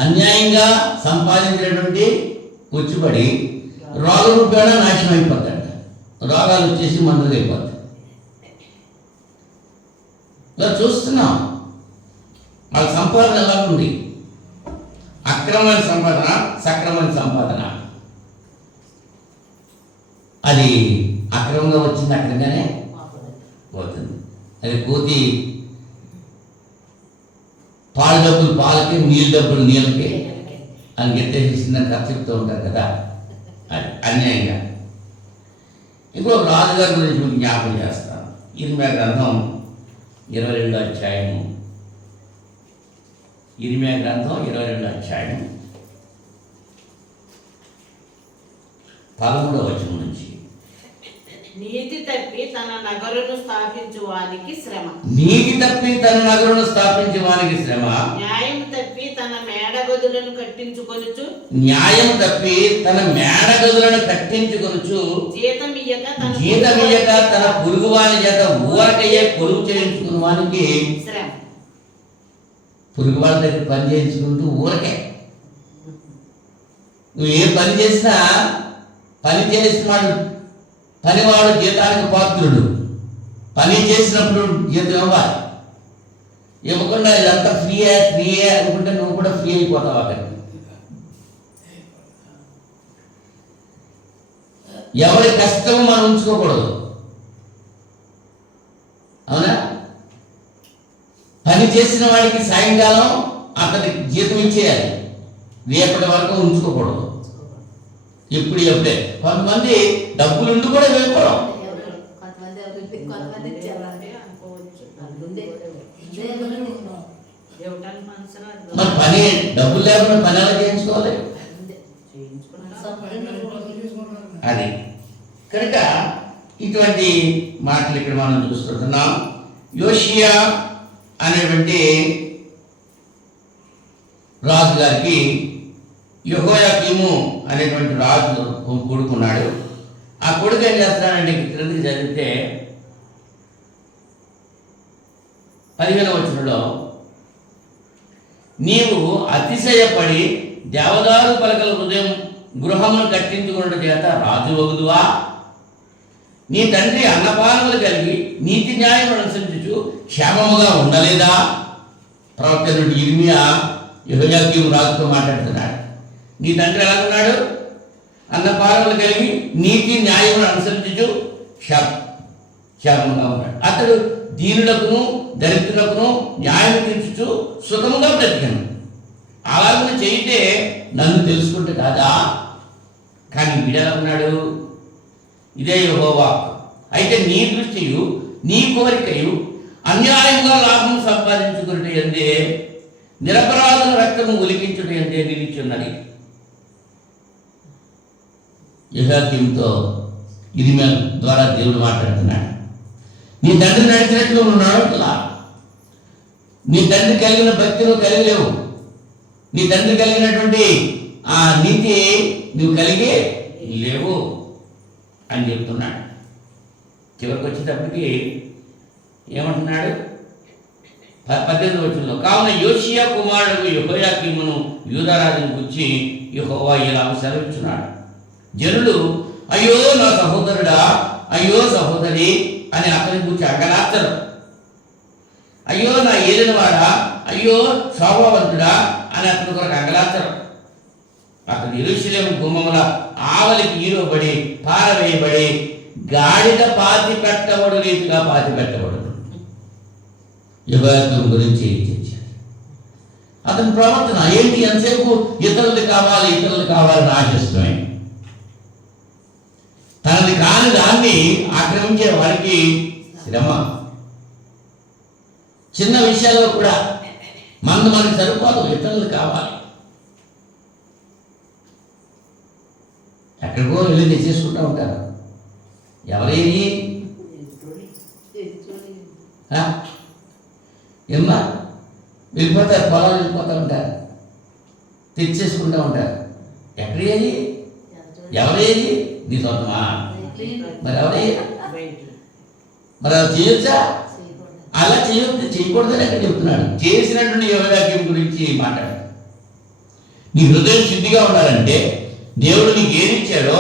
అన్యాయంగా సంపాదించినటువంటి కూర్చుబడి రోగరూపేణ నాశనం అయిపోతాడు. రోగాలు వచ్చేసి మందులు అయిపోతాయి. ఇలా చూస్తున్నాం. వాళ్ళ సంపాదన ఎలా ఉంది? అక్రమమైన సంపాదన, సక్రమమైన సంపాదన. అది అక్రమంగా వచ్చింది, అక్రమంగానే పోతుంది. అది కోతి పాలు డబ్బులు పాలకి, నీళ్ళు డబ్బులు నీళ్ళకి అని గెట్టేసిందని కథ చెప్తూ ఉంటారు కదా. అది అన్యాయంగా. ఇంకొక రాజుగారి గురించి మీకు జ్ఞాపకం చేస్తాను. ఇర్మియా గ్రంథం 22వ అధ్యాయము. ఇర్మియా గ్రంథం 22వ అధ్యాయం 13వ వచనం నుంచి. నీతి తప్పి తన నగరును స్థాపించు వానికి శ్రమ. నీతి తప్పి తన నగరును స్థాపించే వానికి శ్రమ. న్యాయం తప్పి తన మేడగదులను కట్టించుకొనుచు. న్యాయం తప్పి తన మేడగదులను కట్టించుకొనుచు. జీతమియ్యక తన పొరుగువాని చేత ఊరకయ్యే పొరుగు చేయించుకున్న వానికి శ్రమ. పొరుగు వాళ్ళ దగ్గర పని చేయించుకుంటూ ఊరకే. నువ్వు ఏ పని చేసినా పని చేసినాడు పనివాడు జీతానికి పాత్రుడు. పని చేసినప్పుడు జీతం ఇవ్వాలి. ఇవ్వకుండా ఇదంతా ఫ్రీయే అనుకుంటే నువ్వు కూడా ఫ్రీ అయిపోతావు. అక్కడికి ఎవరి కష్టం మనం ఉంచుకోకూడదు. అవునా? పని చేసిన వాడికి సాయంకాలం అతనికి జీతం ఇచ్చేయాలి. రేపటి వరకు ఉంచుకోకూడదు. ఎప్పుడే కొంతమంది డబ్బులుండి కూడా వెళ్ళిపోవడం. మరి పని డబ్బులు లేకుండా పని ఎలా చేయించుకోవాలి? అది కనుక ఇటువంటి మాటలు ఇక్కడ మనం చూస్తున్నాం. యోషియా అనేటువంటి రాజు గారికి యెహోయాకీము అనేటువంటి రాజు కొడుకున్నాడు. ఆ కొడుకు ఏం చేస్తాడంటే క్రిందికి చదివితే 15వ వచనంలో, నీవు అతిశయపడి దేవదారు పలకల హృదయం గృహమును కట్టించుకున్న చేత రాజు వగుదువా? నీ తండ్రి అన్నపానములు కలిగి నీతి న్యాయం అనుసరించు క్షేమముగా ఉండలేదా? ప్రవక్త ఇర్మియా యెహోయాకీము రాజుతో మాట్లాడుతున్నాడు. నీ తండ్రి ఎలా ఉన్నాడు? అన్నపానములు కలిగి నీతి న్యాయం అనుసరించు క్షేమంగా ఉన్నాడు. అతడు దీనులకును దరిద్రులకును న్యాయం తీర్చుచు సుఖముగా బ్రతికాను. అలాగనే చేయితే నన్ను తెలుసుకుంటే కాదా? కానీ వీడెలా ఉన్నాడు? ఇదే యెహోవా. అయితే నీ దృష్టియు నీ కోరికయు అన్యాయంగా లాభం సంపాదించుకున్నట్టు ఎందే, నిరపరాధుల రక్తము ఒలికించుట ఎందే నిలిచి ఉన్నది. యెహోయాకీముతో ఇర్మియా ద్వారా దేవుడు మాట్లాడుతున్నాడు. నీ తండ్రి నడిచినట్లు నువ్వు నడవట్లా. నీ తండ్రి కలిగిన భక్తి నువ్వు కలిగలేవు. నీ తండ్రి కలిగినటువంటి ఆ నీతి నువ్వు కలిగి లేవు అని చెప్తున్నాడు. చివరికి వచ్చేటప్పటికి ఏమంటున్నాడు? 18వ వచనంలో, కావున యోషియా కుమారుడు యెహోయాకీమును యూదారాజును గురించి యెహోవా ఇలా సెలవిస్తున్నాడు. జనులు అయ్యో నా సహోదరుడా, అయ్యో సహోదరి అని అతని గురించి అగలార్చరు. అయ్యో నా ఏలినవాడా, అయ్యో శోభావంతుడా అని అతని కొరకు అగలార్చరు. అతను యెరూషలేము గుమ్మముల ఆవలికి ఈరోబడి పారవేయబడి గాడిద పాతి పెట్టబడు రీతిగా పాతి పెట్టబడు. యెహోయాకీము గురించి చర్చారు. అతని ప్రవర్తన ఏంటి? ఎంతసేపు ఇతరులు కావాలని ఆశిస్తమే. తనది కాని దాన్ని ఆక్రమించే వారికి శ్రమ. చిన్న విషయాల్లో కూడా మనకి సరిపోదు, ఇతరులు కావాలి. ఎక్కడికో వెళ్ళి తెచ్చేసుకుంటూ ఉంటారు. ఎవరేది ఏమ్మా వెళ్ళిపోతారు, పొలాలు వెళ్ళిపోతూ ఉంటారు, తెచ్చేసుకుంటూ ఉంటారు. ఎక్కడేది? ఎవరేది? నీ సొంతమా? మరి ఎవరేది? మరి అలా చేయొచ్చా? అలా చేయకూడదని అక్కడ చెప్తున్నాడు. చేసినటువంటి యోగవాక్యం గురించి మాట్లాడు. నీ హృదయం శుద్ధిగా ఉండాలంటే దేవుడు నీకు ఏది ఇచ్చాడో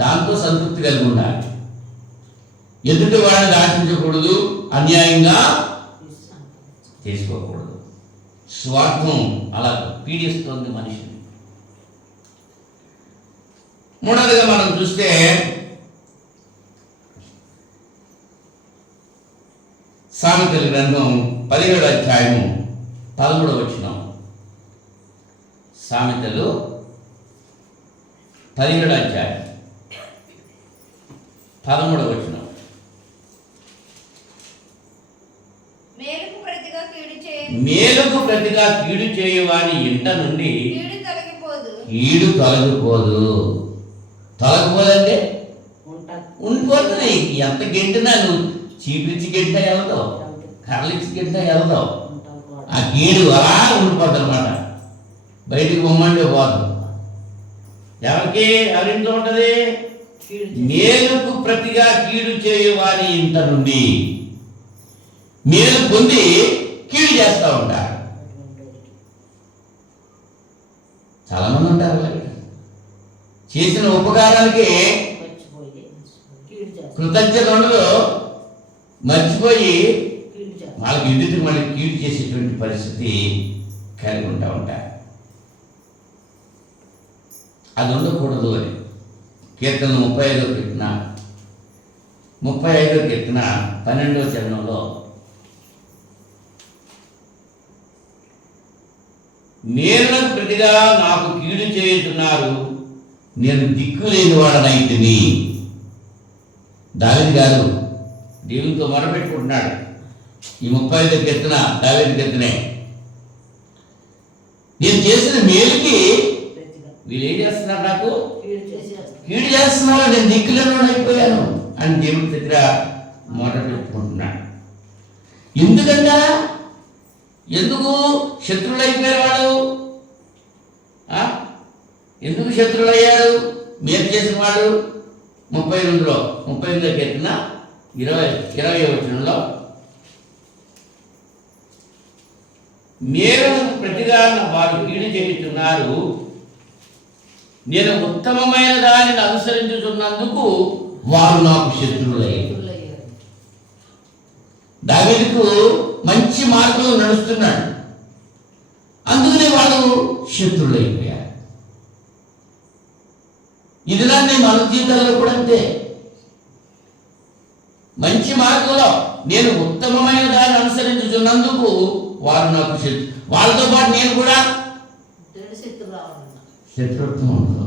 దాంతో సంతృప్తి కలిగి ఉండాలి. ఎదుటి వాడిని ఆశించకూడదు, అన్యాయంగా చేసుకోకూడదు. స్వార్థం అలా పీడిస్తుంది మనిషిని. మూడవదిగా మనం చూస్తే సామెతల గ్రంథం 17వ అధ్యాయము 13వ వచనం. సామెతలు 17వ అధ్యాయం 13వ వచనం. మేలుకు ప్రతిగా కీడు చేయవాని ఇంట నుండి కీడు తొలగిపోదు. తొలగిపోదంటే ఉండిపోతుంది. ఎంత గెంటినా నువ్వు చీపిరిచి గెంటా వెళ్తావు, కర్రలిచ్చి గెంటా వెళ్తావు. ఆ కీడు అలా ఉండిపోద్ది అనమాట. బయటికి బొమ్మంటే పోదు. ఎవరింట్లో ఉంటది? మేలుకు ప్రతిగా కీడు చేయవాని ఇంట నుండి. మేలు పొంది కీడు చేస్తూ ఉంటారు. చాలా మంది ఉంటారు. చేసిన ఉపకారానికి కృతజ్ఞత ఉండదు, మర్చిపోయి వాళ్ళకి ఎదుటి మళ్ళీ కీడు చేసేటువంటి పరిస్థితి కలిగి ఉంటారు. అది ఉండకూడదు అని కీర్తన 35వ కీర్తన 12వ చరణంలో మేలుకు ప్రతిగా నాకు కీడు చేయుచున్నారు, నేను దిక్కు లేని వాడనైతిని. దావీదు గారు దేవునితో మొరపెట్టుకుంటున్నాడు. ఈ 35వ కీర్తన దావీదు కీర్తనే. నేను చేసిన మేలుకి వీళ్ళు ఏం చేస్తున్నారు? నాకు కీడు చేస్తున్నారు, నేను దిక్కులేని అయిపోయాను అని దేవుడి దగ్గర మొరపెట్టుకుంటున్నాడు. ఎందుకంటే ఎందుకు శత్రువులు అయిపోయారు వాడు? ఎందుకు శత్రువులు అయ్యాడు? మేలు చేసిన వాడు 38వ కీర్తన 20వ వచనంలో మేలుకు ప్రతిగా వారు కీడు చేయుచున్నారు, నేను ఉత్తమమైన దానిని అనుసరించుచున్నందుకు వారు నాకు శత్రువులయ్యారు. దావీదుకు మంచి మార్గంలో నడుస్తున్నాడు, అందుకనే వాడు శత్రువులైపోయారు. ఇదిలానే మన జీవితాల్లో కూడా అంతే. మంచి మార్గంలో నేను ఉత్తమమైన దాన్ని అనుసరించుచున్నందుకు వారు నాకు వాళ్ళతో పాటు నేను కూడా శత్రుత్వం ఉండదు.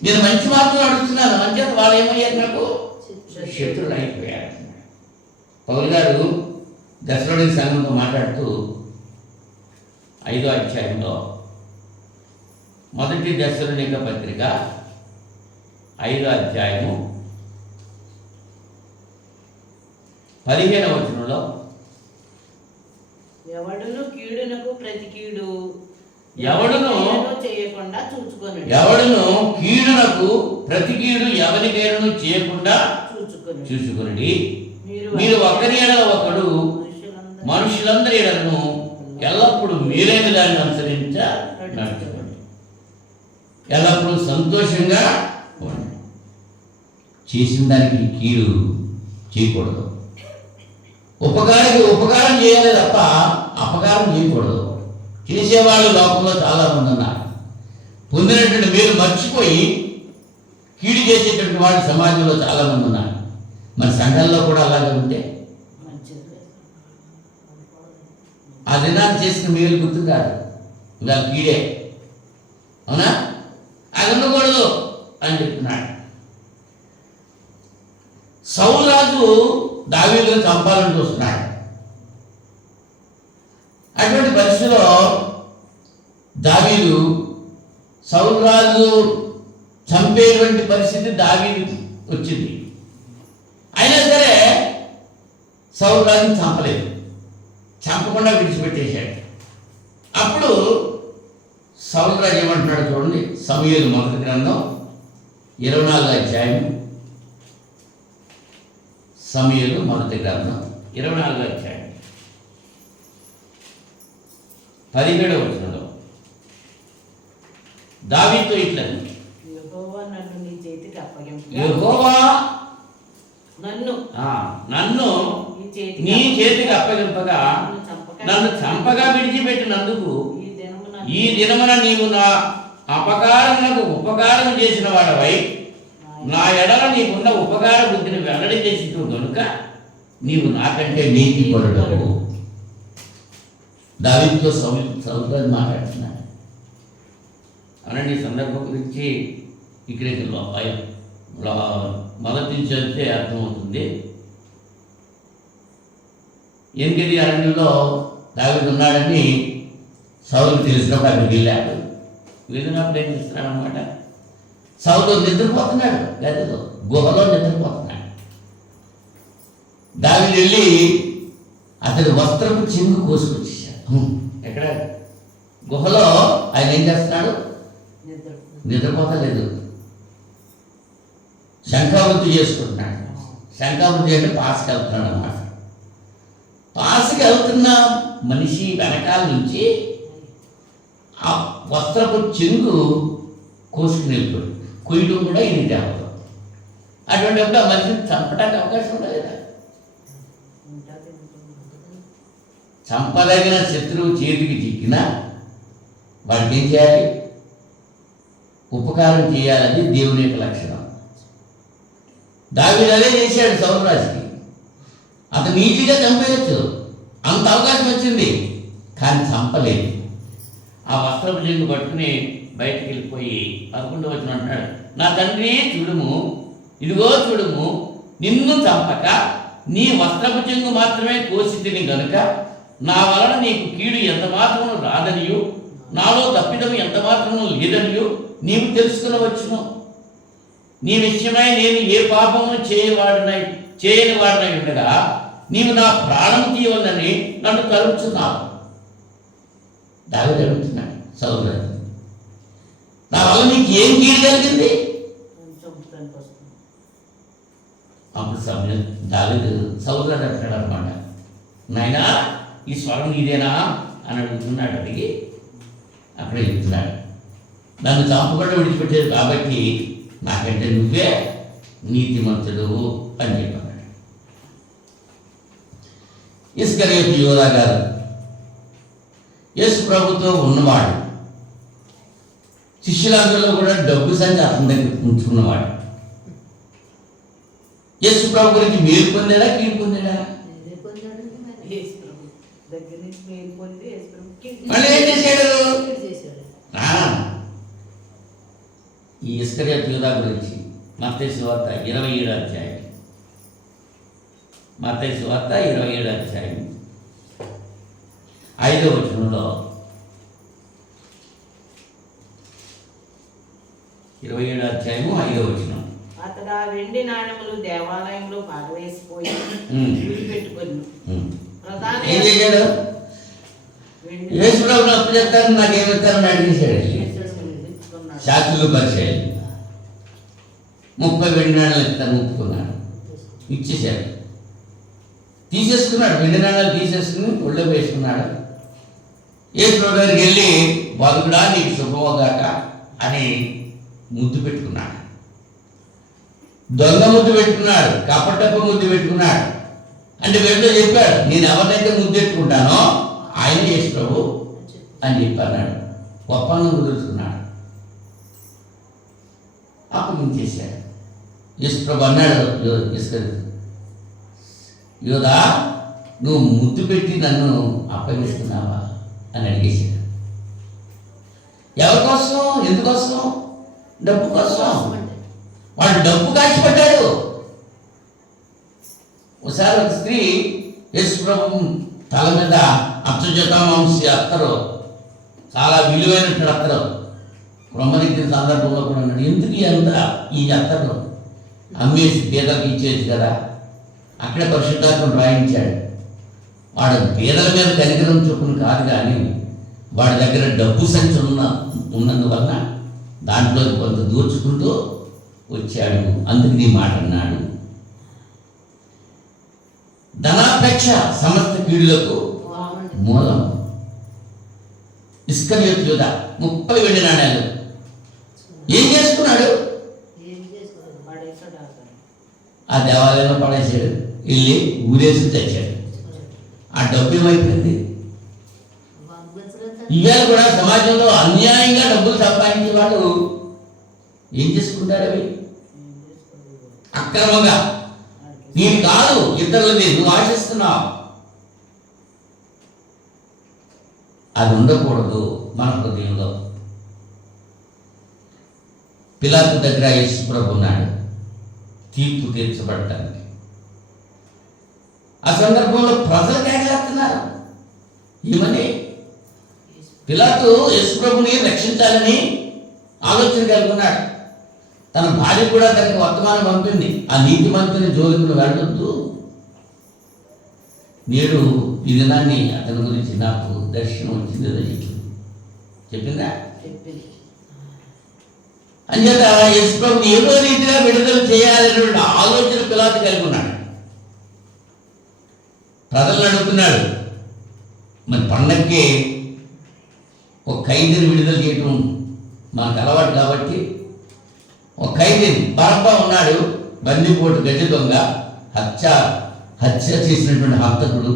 నేను మంచి మార్గంలో నడుస్తున్నాను, మంచి వాళ్ళు ఏమయ్యారు? నాకు శత్రువులు అయిపోయారు. పౌలు గారు దశలోని సంఘంతో మాట్లాడుతూ 5వ అధ్యాయంలో 1 దశలోనిక పత్రిక 5వ అధ్యాయము 15వ వచనంలో ఎవడును కీడునకు ప్రతి కీడు ఎవడును చేయకుండా చూచుకొనుడి. ఎవడును కీడునకు ప్రతి కీడు ఎవరికైనా చేయకుండా చూసుకొనుడి. మీరు ఒకరి ఎడల ఒకడు మనుషులందరి ఎడలను ఎల్లప్పుడూ మీరైన దాన్ని అనుసరించ నడుచుకోండి. ఎల్లప్పుడూ సంతోషంగా ఉండండి. చేసిన దానికి కీడు చేయకూడదు. ఉపకారం చేయాలి తప్ప అపకారం చేయకూడదు. చేసేవాళ్ళు లోకంలో చాలా మంది ఉన్నారు. పొందినటువంటి మీరు మర్చిపోయి కీడు చేసేటువంటి వాళ్ళు సమాజంలో చాలా మంది ఉన్నారు. మన సంఘంలో కూడా అలాగే ఉంటే ఆ దినాన్ని చేసిన మేలు గుర్తు కాదు, ఇలా కీడే. అవునా? అది ఉండకూడదు అని చెప్తున్నాడు. సౌలు రాజు దావీదును చంపాలని చూస్తున్నాడు. అటువంటి పరిస్థితిలో దావీదు సౌలు రాజు చంపేటువంటి పరిస్థితి దావీదు వచ్చింది. అయినా సరే సౌలు రాజుని చంపలేదు, చంపకుండా విడిచిపెట్టేశాడు. అప్పుడు సౌలు రాజు ఏమంటున్నాడు చూడండి, సమూయేలు మొదటి గ్రంథం 24వ అధ్యాయం. సమూయేలు మొదటి గ్రంథం 24వ అధ్యాయం 17వ వచనంలో దావీదుతో ఇట్లా, యెహోవా నన్ను నీ చేతికి అప్పగింపగా, యెహోవా నన్ను నీ చేతికి అప్పగింపగా నన్ను చంపగా విడిచిపెట్టినందుకు ఈ దినమున నీవు నా అపకారములకు ఉపకారం చేసిన వాడవై నా ఎడల నీకున్న ఉపకార బుద్ధిని వెల్లడి చేసినట్టు కనుక నీవు నాకంటే నీతి పరుడవు. దావీదుతో సౌలు మాట్లాడుతున్నాడు. అనండి, ఈ సందర్భం గురించి ఇక్కడికి మొదటి నుంచి వెళ్తే అర్థమవుతుంది. 8 అరణ్యంలో దావీదు ఉన్నాడని సౌలు తెలిసినప్పుడు అక్కడికి వెళ్ళాడు. వెళ్ళినప్పుడు ఏం చేస్తున్నాడు అనమాట, సౌలు నిద్రపోతున్నాడు, గదిలో గుహలో నిద్రపోతున్నాడు. దావీదు వెళ్ళి అతడి వస్త్రపు చింగు కోసుకొచ్చేసాడు. ఎక్కడ? గుహలో. ఆయన ఏం చేస్తున్నాడు? నిద్రపోతలేదు, శంఖావృత్తి చేసుకుంటున్నాడు. శంఖావృత్తి అంటే పాస్కి వెళ్తున్నాడు అన్నమాట. పాస్కి వెళ్తున్న మనిషి వెనకాల నుంచి ఆ వస్త్రపు చెంగు కోసుకుని వెళ్ళిపోయాడు. కొయ్యడం కూడా ఇది దేవత. అటువంటిప్పుడు ఆ మనిషిని చంపడానికి అవకాశం ఉండలేదా? చంపదగిన శత్రువు చేతికి చిక్కినా వాడికి ఏం చేయాలి? ఉపకారం చేయాలని దేవుని యొక్క లక్షణం. దావీదు అదే చేశాడు సౌలు రాజుకి. అతను ఈజీగా చంపేయచ్చు, అంత అవకాశం వచ్చింది, కానీ చంపలేదు. ఆ వస్త్రపు చెంగు పట్టుకుని బయటికి వెళ్ళిపోయి 11వ వచనం అంటున్నాడు, నా తండ్రి చూడుము, ఇదిగో చూడుము, నిన్ను చంపక నీ వస్త్రపు చెంగు మాత్రమే కోసి తిని గనుక నా వలన నీకు కీడు ఎంత మాత్రము రాదనియు నాలో తప్పిదము ఎంత మాత్రము లేదనియు నీవు తెలుసుకునవచ్చును. నీ విషయమై నేను ఏ పాపము చేయని వాడినై ఉండగా నీవు నా ప్రాణం తీయవలని నన్ను తరుచున్నావు. దావీదు అడుగుతున్నాడు సౌలు రాజు, నా వల్ల నీకు ఏం కీడు కలిగింది? అప్పుడు సమయం దావీదు సౌలు రాజు అంటాడు అనమాట, నాయనా ఈ స్వరం నీదేనా అని అడుగుతున్నాడు. అడిగి అక్కడ చెప్తున్నాడు, నన్ను చంపకుండా విడిచిపెట్టేది కాబట్టి నాకంటే నువ్వే నీతిమంతుడు అని చెప్పాడు. ఇస్కరియోతు యోధా గారు యేసు ప్రభుతో ఉన్నవాడు, శిష్యులందరిలో కూడా డబ్బు సంచి అతని దగ్గర ఉంచుకున్నవాడు. యేసు ప్రభు గురించి మేలు పొందాడా, కీడు పొందాడా? మళ్ళీ ఏం చేశాడు? ఈ ఇస్కరియోతు యోధా గురించి మత్తయి సువార్త 27వ అధ్యాయం, మత్తయి సువార్త 27వ అధ్యాయం 5వ వచనంలో 27వ అధ్యాయము 5వ వచనం, అతడు ఆ వెండి నాణెములు దేవాలయంలో పారవేసిపోయి పెట్టుకొని ఏం చేశాడు? యేసు ప్రభువుని అప్పు చెప్తాను, నాకేమిస్తారని అడిగేశాడు. శాస్త్రులు పరిచయాలు 30 వెండి నాణాలు ఇస్తాను ఒప్పుకున్నాడు, ఇచ్చేశాడు, తీసేసుకున్నాడు. వెండి నాణాలు తీసేసుకుని ఒళ్ళో వేసుకున్నాడు. యేసు ప్రభు దగ్గరికి వెళ్ళి బతుకుడా నీకు శుభమోగాక అని ముద్దు పెట్టుకున్నాడు. దొంగ ముద్దు పెట్టుకున్నాడు, కపటప్ప ముద్దు పెట్టుకున్నాడు. అంటే వెంటనే చెప్పాడు, నేను ఎవరినైతే ముద్దు పెట్టుకుంటానో ఆయన యేసు ప్రభు అని చెప్పన్నాడు. ఒప్పందం కుదుర్చుకున్నాడు, అప్పగించేశాడు. యేసు ప్రభు అన్నాడు యోధా, నువ్వు ముద్దు పెట్టి నన్ను అప్పగిస్తున్నావా అని అడిగేసాడు. ఎవరి కోసం? ఎందుకోసం? డబ్బు కోసం. వాడు డబ్బు కాచిపడ్డాడు. ఒకసారి ఒక స్త్రీ యేసు ప్రభు తల మీద అచ్చజటామాంసి అత్తరు, చాలా విలువైనటువంటి అత్తరు బ్రహ్మనిత్య సందర్భంలో కూడా ఉన్నాడు. ఎందుకు ఈ అత్తరు అమ్మేసి పేదలకు ఇచ్చేది కదా. అక్కడే పరిశుద్ధాత్మను రాయించాడు. వాడు పేదల మీద కనికరం చొప్పున కాదు, కానీ వాడి దగ్గర డబ్బు సంచి ఉన్నందువలన దాంట్లో కొంత దోచుకుంటూ వచ్చాడు. అందుకు నీ మాట అన్నాడు. ధనాపేక్ష సమస్త కీడులకు మూలం. ఇస్కరియోతు యూదా 30 వెండి నాణ్యాలు ఏం చేసుకున్నాడు? ఆ దేవాలయంలో పడేసాడు. వెళ్ళి ఊరేసి తెచ్చాడు. ఆ డబ్బు ఏమైపోయింది? ఇవాళ కూడా సమాజంలో అన్యాయంగా డబ్బులు సంపాదించే వాళ్ళు ఏం చేసుకుంటారు? అవి అక్రమంగా. నేను కాదు, ఇతరులది నువ్వు ఆశిస్తున్నావు. అది ఉండకూడదు మన హృదయంలో. పిలాతు దగ్గర యేసు ప్రభు ఉన్నాడు తీర్పు తీర్చబడటానికి. ఆ సందర్భంలో ప్రజలు కేకలేస్తున్నారు. ఏమని? పిలాతు యేసు ప్రభుని రక్షించాలని ఆలోచన కలిగి ఉన్నాడు. తన భార్య కూడా తనకి వర్తమానం పంపింది, ఆ నీతిమంతుని జోలికి వెళ్ళొద్దు. నేడు ఈ దినాన్ని అతని గురించి నాకు దర్శనం వచ్చింది చెప్పిందా? అంచేత యేసు ప్రభుని ఏదో రీతిగా విడుదల చేయాలనేటువంటి ఆలోచన పిలాతు కలిగి ఉన్నాడు. ప్రజలను అడుగుతున్నాడు. మరి పండక్కి ఒక ఖైదీని విడుదల చేయటం మనకు అలవాటు కాబట్టి ఒక ఖైదీని, బరబ్బా ఉన్నాడు, బందిపోటు గడ్డి దొంగ, హత్య చేసినటువంటి హంతకుడు,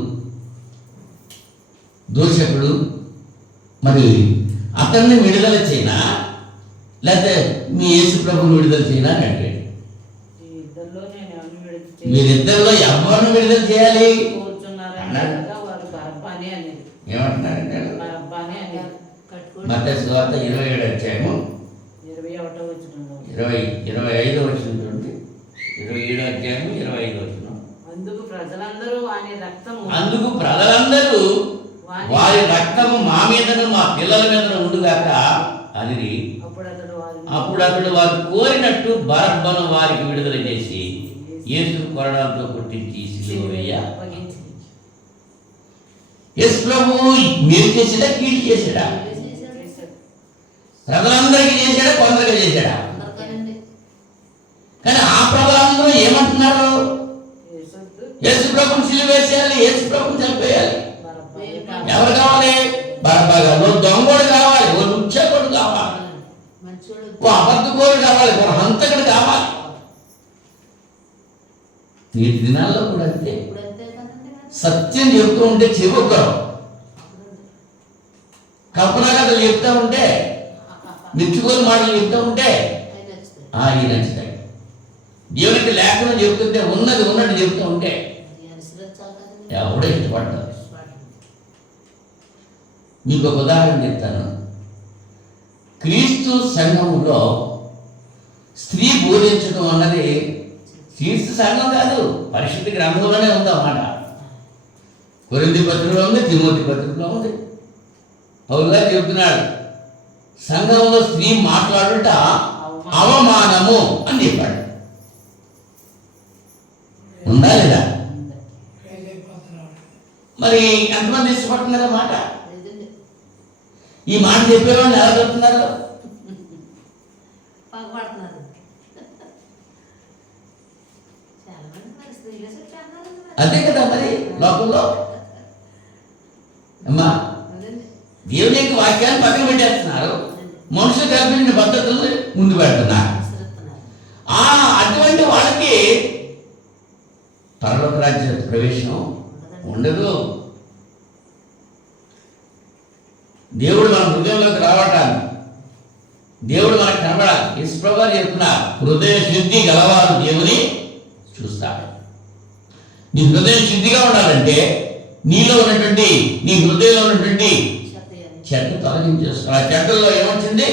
దూషకుడు. మరి అతన్ని విడుదల చేయనా లేకపోతే మీ యేసు ప్రభుని విడుదల చేయనా అని అడిగాడు. మీరిద్దరిలో ఎవరిని విడుదల చేయాలి ఏమంటున్నారంటే మత్తయి సువార్త 27 అధ్యాయము 25 వచ్చిన 27 అధ్యాయము 25 వచ్చిన. అందుకు ప్రజలందరూ వారి రక్తము మా మీదను మా పిల్లల మీద ఉండుగాక అని అప్పుడు అతడు వారు కోరినట్టు బరబ్బను వారికి విడుదల చేసి యేసును కొరడాలతో కొట్టించి సిలువ వేయ. యేసు ప్రభువు మీరు చేసాడా, కీడు చేశాడా? ప్రజలందరికీ చేశాడా, కొందరికి చేశాడా? కానీ ఆ ప్రజలందరూ ఏమంటున్నారు? యేసు ప్రభుని సిలువ వేసేయాలి, యేసు ప్రభుని చంపేయాలి. ఎవరు కావాలి? బరబ్బా కావాలి, ఓ దొంగోడు కావాలి, ఓ లుచ్చకుడు కావాలి, ఓ అబద్ధకోడు కావాలి, ఓ హంతకుడు కావాలి. నేటి దినాల్లో కూడా అంతే. సత్యం చెప్తూ ఉంటే చెబుతారు, కల్పన కథలు చెప్తూ ఉంటే, మిర్చిగోలు మాటలు చెప్తూ ఉంటే అవి నచ్చుతాయి. దేవునికి లేకుండా చెప్తుంటే ఉన్నది ఉన్నట్టు చెప్తూ ఉంటే ఎవడో ఇష్టపడ్డారు. మీకు ఒక ఉదాహరణ చెప్తాను. క్రీస్తు సంఘములో స్త్రీ బోధించడం అన్నది క్రీస్తు సంఘం కాదు, పరిశుద్ధ గ్రంథంలోనే ఉందన్నమాట. కొరింథీ పత్రికలో ఉంది, తిమోతి పత్రికలో ఉంది. పౌలు గారు చెబుతున్నాడు, సంఘంలో స్త్రీ మాట్లాడుట అవమానము అని చెప్పాడు. ఉందా లేదా? మరి ఎంతమంది ఇష్టపడుతున్నారా మాట? ఈ మాట చెప్పేవాళ్ళు ఎలా చెప్తున్నారు? అదే కదా మరి లోకంలో. అమ్మా, దేవుని యొక్క వాక్యాన్ని పక్కన పెట్టేస్తున్నారు, మనుషులు కల్పించిన పద్ధతులను ముందు పెడుతున్నారు. అటువంటి వాళ్ళకి పరలోక రాజ్య ప్రవేశం ఉండదు. దేవుడు మన హృదయంలోకి రావటాన్ని, దేవుడు మనకు కనబడాలి. యేసు ప్రభువు చెప్తున్నారు, హృదయ శుద్ధి గలవారు దేవుని చూస్తాడు. నీ హృదయం శుద్ధిగా ఉండాలంటే నీలో ఉన్నటువంటి నీ హృదయంలో ఉన్నటువంటి చెడ్డ తొలగించేసుకో. ఆ చెడ్డలో ఏమొచ్చింది?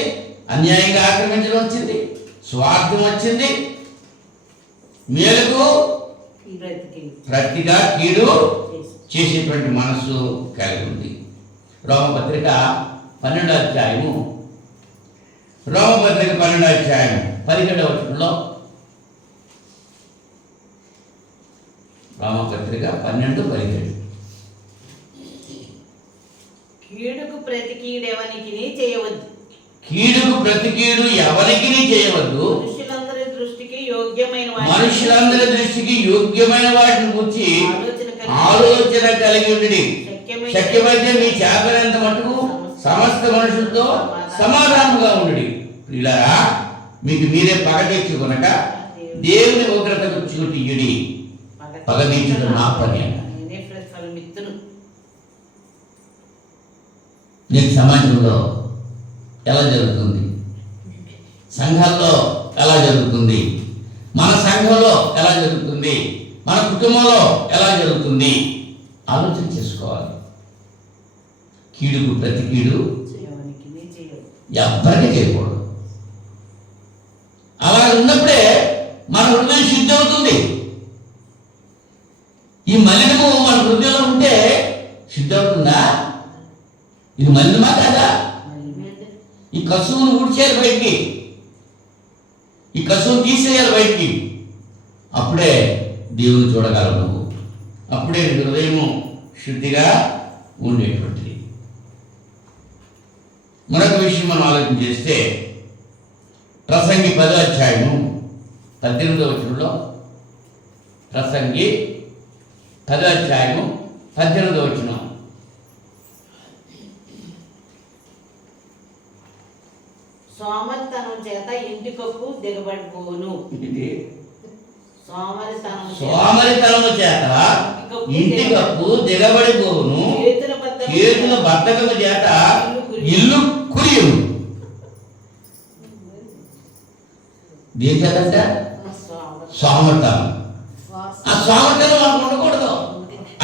అన్యాయంగా ఆక్రమించడం వచ్చింది, స్వార్థం వచ్చింది, మేలుకు ప్రతిగా కీడు చేసేటువంటి మనస్సు కలిగి ఉంది. రోమపత్రిక 12వ అధ్యాయము 17వ వచనంలో, రోమపత్రిక 12:17 కీడుకు ప్రతి కీడెవనికిని చేయవద్దు. కీడుకు ప్రతి కీడు ఎవరికి చేయవద్దు. మనుషులందరి దృష్టికి యోగ్యమైన వాటిని గురించి ఆలోచన కలిగి ఉండి శక్యమైతే మీ చేతనంత మటుకు సమస్త మనుషులతో సమాధానంగా ఉండి, పిల్లరా మీకు మీరే పగ తెచ్చుకొనక దేవుని ఉగ్రతకు చూటియుడి. పగ తీర్చుట నా పని. నీకు సమాజంలో ఎలా జరుగుతుంది? సంఘాల్లో ఎలా జరుగుతుంది? మన సంఘంలో ఎలా జరుగుతుంది? మన కుటుంబంలో ఎలా జరుగుతుంది? ఆలోచన చేసుకోవాలి. కీడుకు ప్రతి కీడు ఎవ్వరికీ చేయకూడదు. అలా ఉన్నప్పుడే మన హృదయం శుద్ధి అవుతుంది. ఈ మలినము మన హృదయంలో ఉంటే శుద్ధి అవుతుందా? ఇది మలినమా కాదా? ఈ కసువును ఊడ్చేయాలి బయటికి, ఈ కసువును తీసేయాలి బయటికి. అప్పుడే దేవుని చూడగలవు నువ్వు. అప్పుడే హృదయము శుద్ధిగా ఉండేటువంటిది. మరొక విషయం మనం ఆలోచన చేస్తే, ప్రసంగి 10వ అధ్యాయము 18వ వచనంలో, ప్రసంగి 10వ అధ్యాయము 18వ వచనం, సోమరితనం చేత ఇంటి కప్పు దిగబడిపోవును. సోమరితనము చేత ఇంటి కప్పు దిగబడిపోవును, చేతుల బద్ధకము చేత ఇల్లు కురియును. దేని చేత? సోమరితనం. ఆ సోమరితనం మనకు ఉండకూడదు.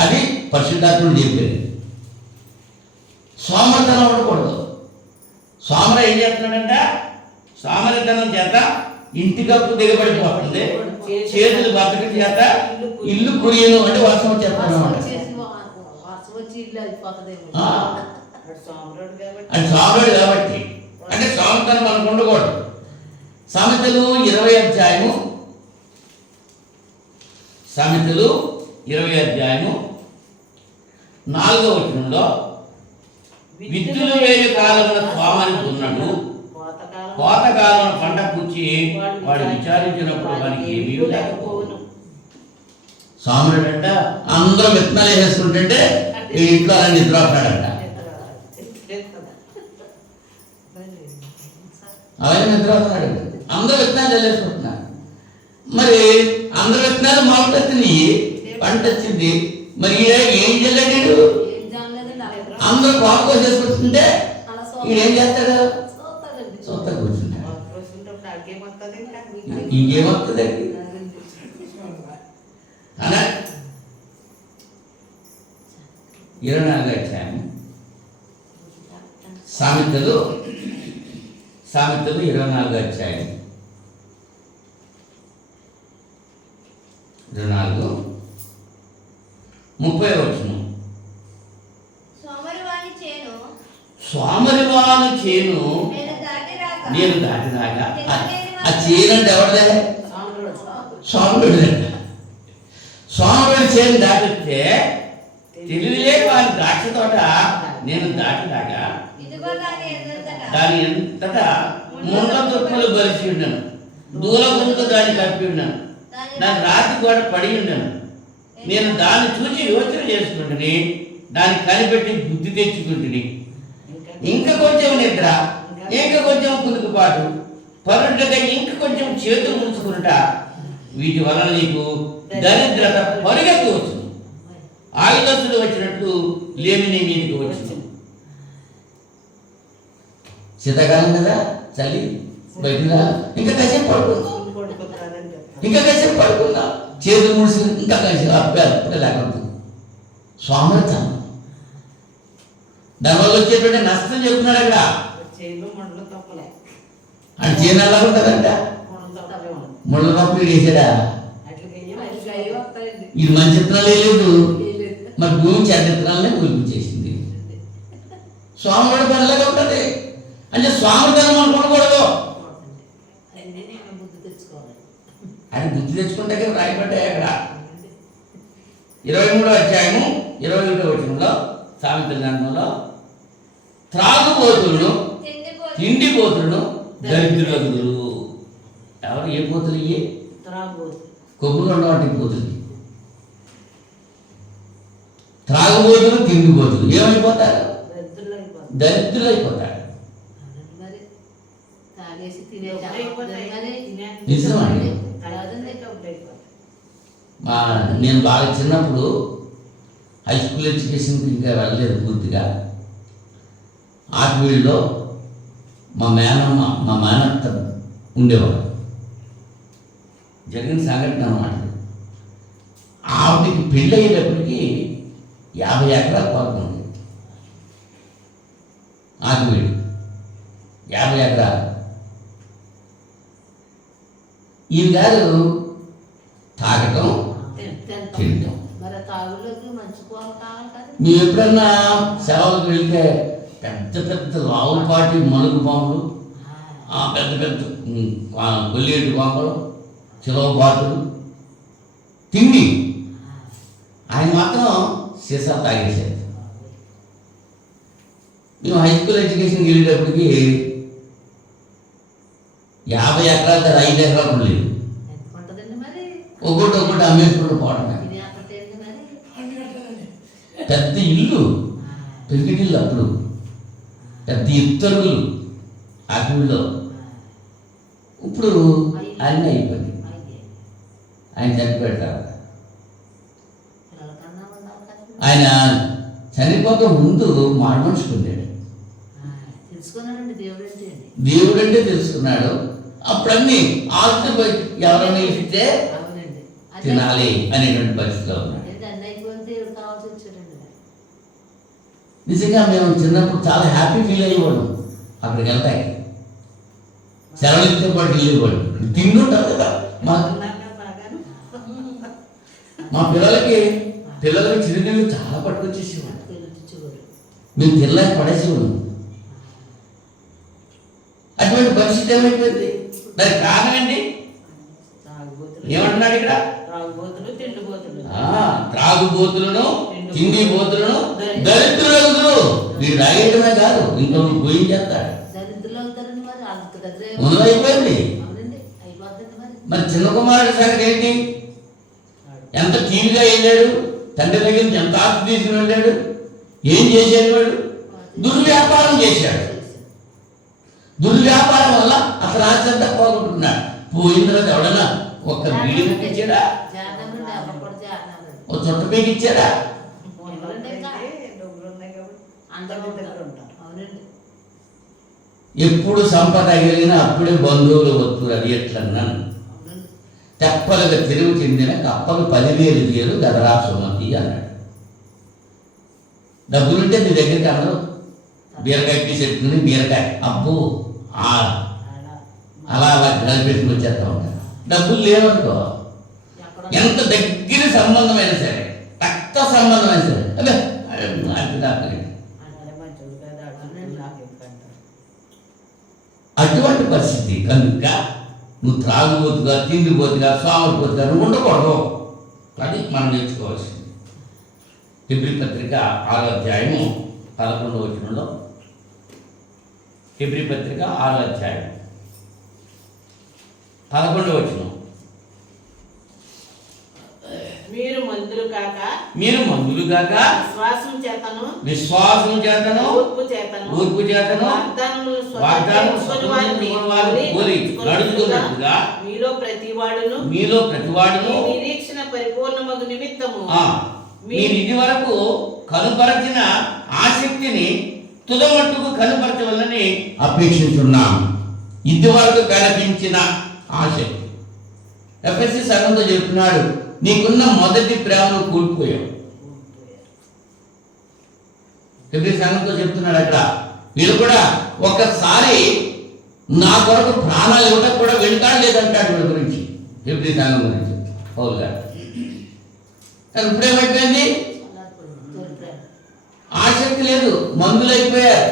అది పరిశుద్ధాత్ముడు చెప్పేది. సోమరితనం ఉండకూడదు. సోమర ఏం చేస్తున్నాడంట? సోమరితనం చేత ఇంటి కప్పు దిగబడిపోతుంది, చేతులు బతకం చేత ఇల్లు కురియను. అంటే వర్షం వచ్చేస్తాను. అది సోమరుడు కాబట్టి. అంటే సోమరితనం మనకు ఉండకూడదు. సామెతలు 20వ అధ్యాయము 4వ వచనంలో, విత్తులు వేయు కాలమున స్వామిని దున్నడు, కోతకాలమున పంట కూర్చి వాడు విచారించినప్పుడు వానికి ఏమీ లేకపోవును. సాముడంట అందరూ విత్తనాలు వేసేసుకుంటుంటే ఈ ఇంట్లో అలా నిద్ర వస్తాడంట. అలాగే నిద్ర వస్తున్నాడు. అందరూ విత్తనాలు చల్లేసుకుంటున్నారు. మరి అందరూ విత్తనాలు మొలకెత్తింది, పంట వచ్చింది. మరి ఏం చల్లాడు? అందరూ కోప కోసేసుకుంటుంటే ఈడేం చేస్తాడు? సొంత కూర్చుంటాడు. ఇంకేమవుతుందండి? అలా 24వ అధ్యాయం సామెతలు 24వ అధ్యాయం 24:30 వచనం. సోమరివాని చేను నేను దాటినాగా. ఆ చేను అంటే ఎవరిదే? సోమరుడు. సోమరుడు చేను దాటితే తెలివిలే వారి ద్రాక్ష తోట నేను దాటినాగా దాని ఎంతటా ముండ తుప్పలు బలిసి ఉన్నాను, దూల ముందు దాన్ని కప్పి ఉన్నాను, దాని రాతి గోడ పడి ఉన్నాను. నేను దాన్ని చూసి యోచన చేసుకుంటుని, దాన్ని కనిపెట్టి బుద్ధి తెచ్చుకుంటుని. ఇంకా కొంచెం నిద్ర, ఇంకా కొంచెం కుదుకుపాటు, పరుడుగా ఇంకా కొంచెం చేతులు ముడుచుకుంటా. వీటి వలన నీకు దరిద్రత పరిగెత్తి వచ్చును, ఆయుధస్తులు వచ్చినట్లు లేమి నీ మీదకి వచ్చింది. శీతాకాలం కదా, చలి బయట ఇంకా కాసేపు పడుకుందా, చేతులు ముడిసి ఇంకా కాసేపు అప్పుడే లేకపోతుంది. స్వామర్థ్యం. దానివల్ల వచ్చేటువంటి నష్టం చెప్తున్నాడు అక్కడ. చేను మండలు తప్పలే, అని చేయను ఎలా ఉంటుందంట, మండలు తప్పలే ఉంది. ముళ్ళ తప్పు వేసాడా. అట్లకి వస్తాయండి. ఇది మంచి చిత్రాలు లేదు, మరి భూమి చెడ్డ చిత్రాలనే ఊరిపించేసింది. స్వామి కూడా పనిలాగా ఉంటుంది. అంటే స్వామి ధనం అనుకోకూడదు. ఆయన బుద్ధి తెచ్చుకుంటే రాయబడ్డాయి అక్కడ 23వ అధ్యాయము 21వ వచనంలో సామెతల గ్రంథంలో త్రాగుబోతులను తిండిపోతులను దరిద్రులు. ఎవరు ఏ పోతులు ఇయ్యే? కొబ్బులు ఉండవంటి పోతులు. త్రాగుబోతులు తిండిపోతులు ఏమైపోతారు? దరిద్రులు అయిపోతారు. నిజమండి. నేను బాగా చిన్నప్పుడు హై స్కూల్ ఎడ్యుకేషన్కి ఇంకా వెళ్ళలేదు పూర్తిగా. ఆర్ట్వీల్లో మా మేనత్త ఉండేవాడు. జరిగిన సంఘటన అన్నమాట. ఆవిడకి పెళ్ళి అయ్యేటప్పటికి 50 ఎకరాల పొలం ఉంది. ఆర్ట్వీడు 50 ఎకరాలు. ఈ గారు తాగటం తినటం. మేము ఎప్పుడన్నా సేవలకు వెళ్తే పెద్ద పెద్ద రావులపాటి మలుగు పాములు, పెద్ద పెద్ద గొల్లేటి పాములు, చిలవ బాతులు తిండి. ఆయన మాత్రం సీసా తాగేసేది. మేము హై స్కూల్ ఎడ్యుకేషన్కి వెళ్ళేటప్పటికి 50 ఎకరాల దగ్గర 5 ఎకరాలు లేదు. ఒకటి అమ్మేసుకుంటూ పోవడమే. పెద్ద ఇల్లు, పెంకిటిల్లు, అప్పుడు పెద్ద ఇత్తరులు అడవిలో. ఇప్పుడు అన్నీ అయిపోయింది. ఆయన చనిపోయాడు. ఆయన చనిపోక ముందు మాట మనుషుకున్నాడు. దేవుడు అంటే తెలుసుకున్నాడు. అప్పుడన్నీ ఆస్తి ఎవరైనా ఇస్తే తినాలి అనేటువంటి పరిస్థితిలో ఉన్నాడు. నిజంగా మేము చిన్నప్పుడు చాలా హ్యాపీ ఫీల్ అయ్యేవాడు. అక్కడికి వెళ్తాయి సెలవులతో పాటు వెళ్ళేవాడు. తిండుంటారు కదా. మా పిల్లలకి చిరునీళ్ళు చాలా పట్టుకొచ్చేసేవాడు. మేము తినలేక పడేసేవాడు. అటువంటి పరిస్థితి ఏమైపోయింది? దానికి కారణం ఏంటి? ఏమంటున్నాడు ఇక్కడ? త్రాగుబోతులను తిండిపోతులను దరిద్రులు. వీడు రాయటమే కాదు, ఇంకా పోయి చేస్తాడు. ముందు అయిపోయింది. మరి చిన్న కుమారుడి సంగతి ఏంటి? ఎంత తీరుగా వెళ్ళాడు, తండ్రి దగ్గర నుంచి ఎంత ఆస్తి తీసుకుని వెళ్ళాడు. ఏం చేశాడు వాడు? దుర్వ్యాపారం చేశాడు. దుర్వ్యాపారం వల్ల అసలు ఆస్తి అంతా పోగొట్టుకున్నాడు. పోయిన తర్వాత ఎవడన్నా ఒక్క బీడి ఇచ్చాడా? ఓ చుట్ట పీకి ఇచ్చాడా? ఎప్పుడు సంపద కలిగినా అప్పుడే బంధువులు వస్తువులు. అది ఎట్లన్నాను? తెప్పలుగా తిరుగు చెందిన కప్పలు 10,000 తీరు గదరా సుమతి అన్నాడు. డబ్బులుంటే నీ దగ్గరికి అందరూ బీరకాయ తీసేట్టుకుని బీరకాయ అబ్బు అలా కలిపేసుకుని వచ్చేస్తా ఉంటారు. డబ్బులు లేవనుకో, ఎంత దగ్గర సంబంధమైనా సరే, రక్త సంబంధమైనా సరే, అదే అటువంటి పరిస్థితి కనుక నువ్వు త్రాగుబోతుగా, తిండిపోతుగా, స్వామిపోతుగా నువ్వు ఉండకూడదు. అది మనం నేర్చుకోవాల్సింది. హెబ్రీ పత్రిక 6వ అధ్యాయము 11వ వచనంలో, హెబ్రీ పత్రిక 6వ అధ్యాయం 11వ వచనం, మీరు మందులు కాక విశ్వాసం చేతను ఊర్పు చేతను వాగ్దానం నడుచుకున్నట్టుగా మీలో ప్రతివాడును నిరీక్షణ పరిపూర్ణమగు నిమిత్తము మీరు ఇది వరకు కనుపరచిన ఆసక్తిని తుదమట్టుకు కనుపరచవలని అపేక్షిస్తున్నాం. ఇది వరకు కనిపించిన ఆసక్తి. ఎఫ్ఎస్సి సంఘంతో చెప్తున్నాడు, నీకున్న మొదటి ప్రేమను కోల్పోయావు. హెబ్రీ సంఘంతో చెప్తున్నాడు అక్కడ. వీళ్ళు కూడా ఒక్కసారి నా కొరకు ప్రాణాలు ఇవ్వడం కూడా వెళ్తాడు లేదంటాడు వీళ్ళ గురించి, హెబ్రీ సంఘం గురించి పౌలు గారు. కానీ ఇప్పుడేమైపోయింది, ఆసక్తి లేదు, మందులు అయిపోయారు.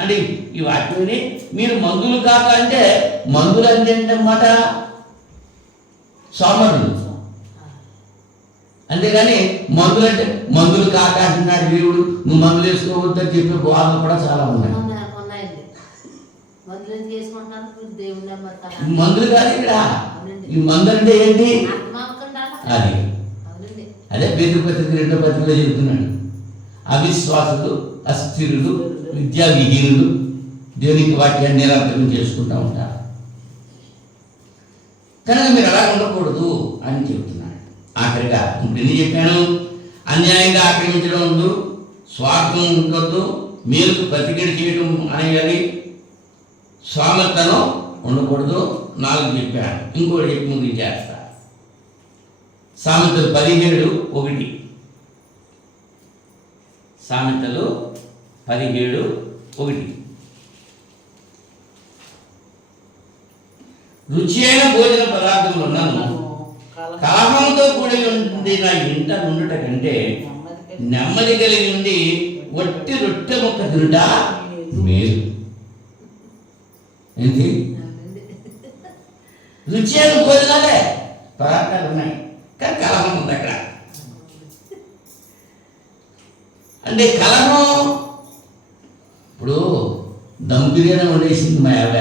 అంటే ఈ వాక్యాన్ని మీరు మందులు కాక అంటే, మందులు అంటే ఏంటన్నమాట, సోమరులు. అంతేగాని మందులు అంటే మందులు కాక అంటున్నాడు దేవుడు, నువ్వు మందులు వేసుకోవద్దని చెప్పే బోధలు కూడా చాలా ఉన్నాయి. మందులు కాదు ఇక్కడ, ఈ మందులు అంటే ఏంటి, అది అదే పేతురు పత్రిక 2వ పత్రికలో చెబుతున్నాడు. అవిశ్వాసులు, అస్థిరులు, విద్యా విహీనులు దేవునికి వాక్యాన్ని నిరంతరం చేసుకుంటూ ఉంటారు. కనుక మీరు అలా ఉండకూడదు అని చెబుతున్నాడు. ఆఖరిగా ఇప్పుడు ఎన్ని చెప్పాను, అన్యాయంగా ఆక్రమించడం వద్దు, స్వార్థం ఉండొద్దు, మేలుకు ప్రతిక్రియ చేయడం అనేది, స్వామర్థనం ఉండకూడదు. 4 చెప్పాను, ఇంకోటి చెప్పి ముందు చేస్తా. సామెతలు 17:1. సామెతలు 17:1. రుచి అయిన భోజన పదార్థములను కలహంతో కూడి ఉండిన ఇంట నుండుట కంటే నెమ్మది కలిగి ఉండి వట్టి రొట్టె ముక్క తినుట మేలు. ఏంటి, రుచి అయిన భోజనాలే పదార్థాలు ఉన్నాయి, కానీ కలహం ఉంది అక్కడ. అంటే కలహం, ఇప్పుడు దమ్ బిర్యానీ వండేసింది మా ఆవిడ,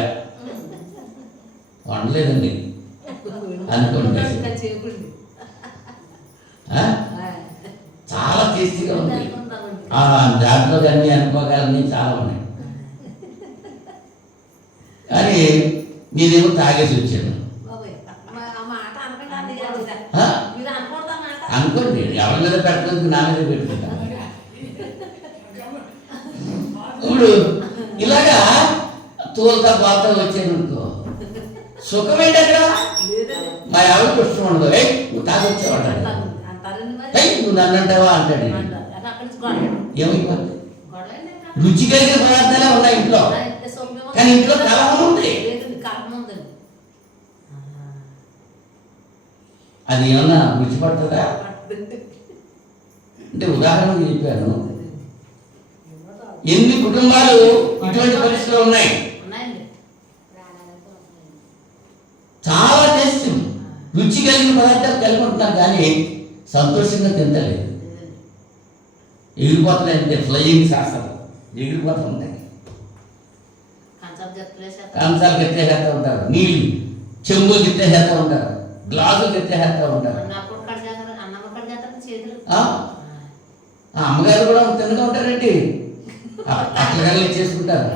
వండలేదండి అనుకోండి, చాలా టేస్టీగా ఉంది, దాంట్లో అన్నీ అనుకోగలన్నీ చాలా ఉన్నాయి. కానీ నేనేమో తాగేసి వచ్చాను అనుకోండి, ఎవరి మీద పెట్టడానికి నా మీద పెట్టుకుంటాను. ఇప్పుడు ఇలాగా తోలుతా బాగా వచ్చాను అనుకో, సుఖమేంటి అక్కడ, మా ఎవరికి ఇష్టం ఉండదు, నువ్వు తాగొచ్చావు, నువ్వు నన్ను అంటావా అంటాడు. ఏమైపోతుంది, రుచి కలిగిన పదార్థాలే ఉన్నాయి ఇంట్లో, కానీ ఇంట్లో కలహం ఉంది. అది ఏమన్నా రుచి పడుతుందా అంటే, ఉదాహరణ చెప్పాను. ఎన్ని కుటుంబాలు ఇటువంటి పరిస్థితులు ఉన్నాయి, చాలా టేస్ట్ రుచి కలిగిన పదార్థాలు కలిగి ఉంటున్నారు, కానీ సంతోషంగా తింటలేదు. ఎగిరిపోతున్నాయి అంటే ఫ్లయింగ్ శాస్త్రం, ఎగిరిపోతూ ఉంటాయి, కంచాలు గట్టేసేస్తూ ఉంటారు, నీళ్ళు చెంబులు గట్టేసేస్తూ ఉంటారు, గ్లాసులు గట్టేసేస్తూ ఉంటారు. అమ్మగారు కూడా తిన్నగా ఉంటారండి, అట్లగాళ్ళు చేసుకుంటారు,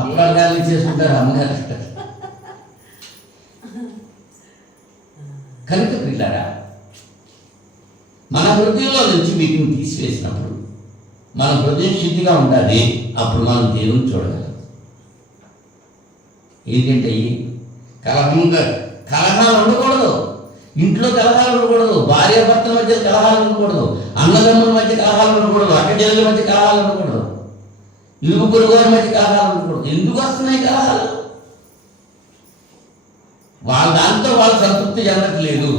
అప్పగాళ్ళు చేసుకుంటారు అమ్మగారు. కనుక పిల్లరా, మన హృదయంలో నుంచి వీటిని తీసివేసినప్పుడు మన హృదయం శుద్ధిగా ఉండాలి, అప్పుడు మనం దేవుని చూడగలం. ఏంటంటే కలహాలు ఉండకూడదు, ఇంట్లో కలహాలు ఉండకూడదు, భార్యాభర్తల మధ్య కలహాలు ఉండకూడదు, అన్నదమ్ముల మధ్య కలహాలు ఉండకూడదు, అక్కచెల్లెల మధ్య కలహాలు ఉండకూడదు, ఇరుగు పొరుగు వారి మధ్య కలహాలు ఉండకూడదు. ఎందుకు వస్తున్నాయి కలహాలు? వాళ్ళ దాంతో వాళ్ళు సంతృప్తి చెందట్లేదు,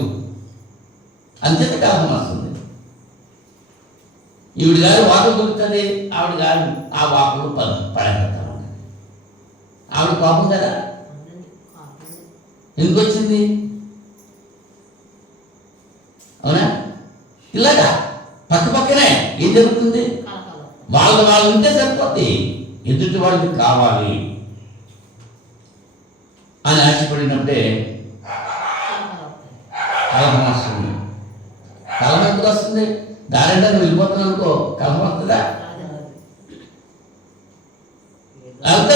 అంచేత కలహం వస్తుంది. ఈవిడ గారు వాకులు దొరుకుతుంది, ఆవిడ గారు ఆ వాకులు పడగలుగుతా ఉంటుంది. ఆవిడ కోపం కదా, ఎందుకు వచ్చింది? అవునా? ఇలాగా పక్క పక్కనే ఏం జరుగుతుంది? వాళ్ళు ఉంటే సరిపోద్ది, ఎదుటి వాళ్ళకి కావాలి అని ఆశపడినప్పుడే కలహం వస్తుంది. కలహం ఎందుకు వస్తుంది? దారింటే నువ్వు వెళ్ళిపోతున్నావు అనుకో, కలహం వస్తుందా?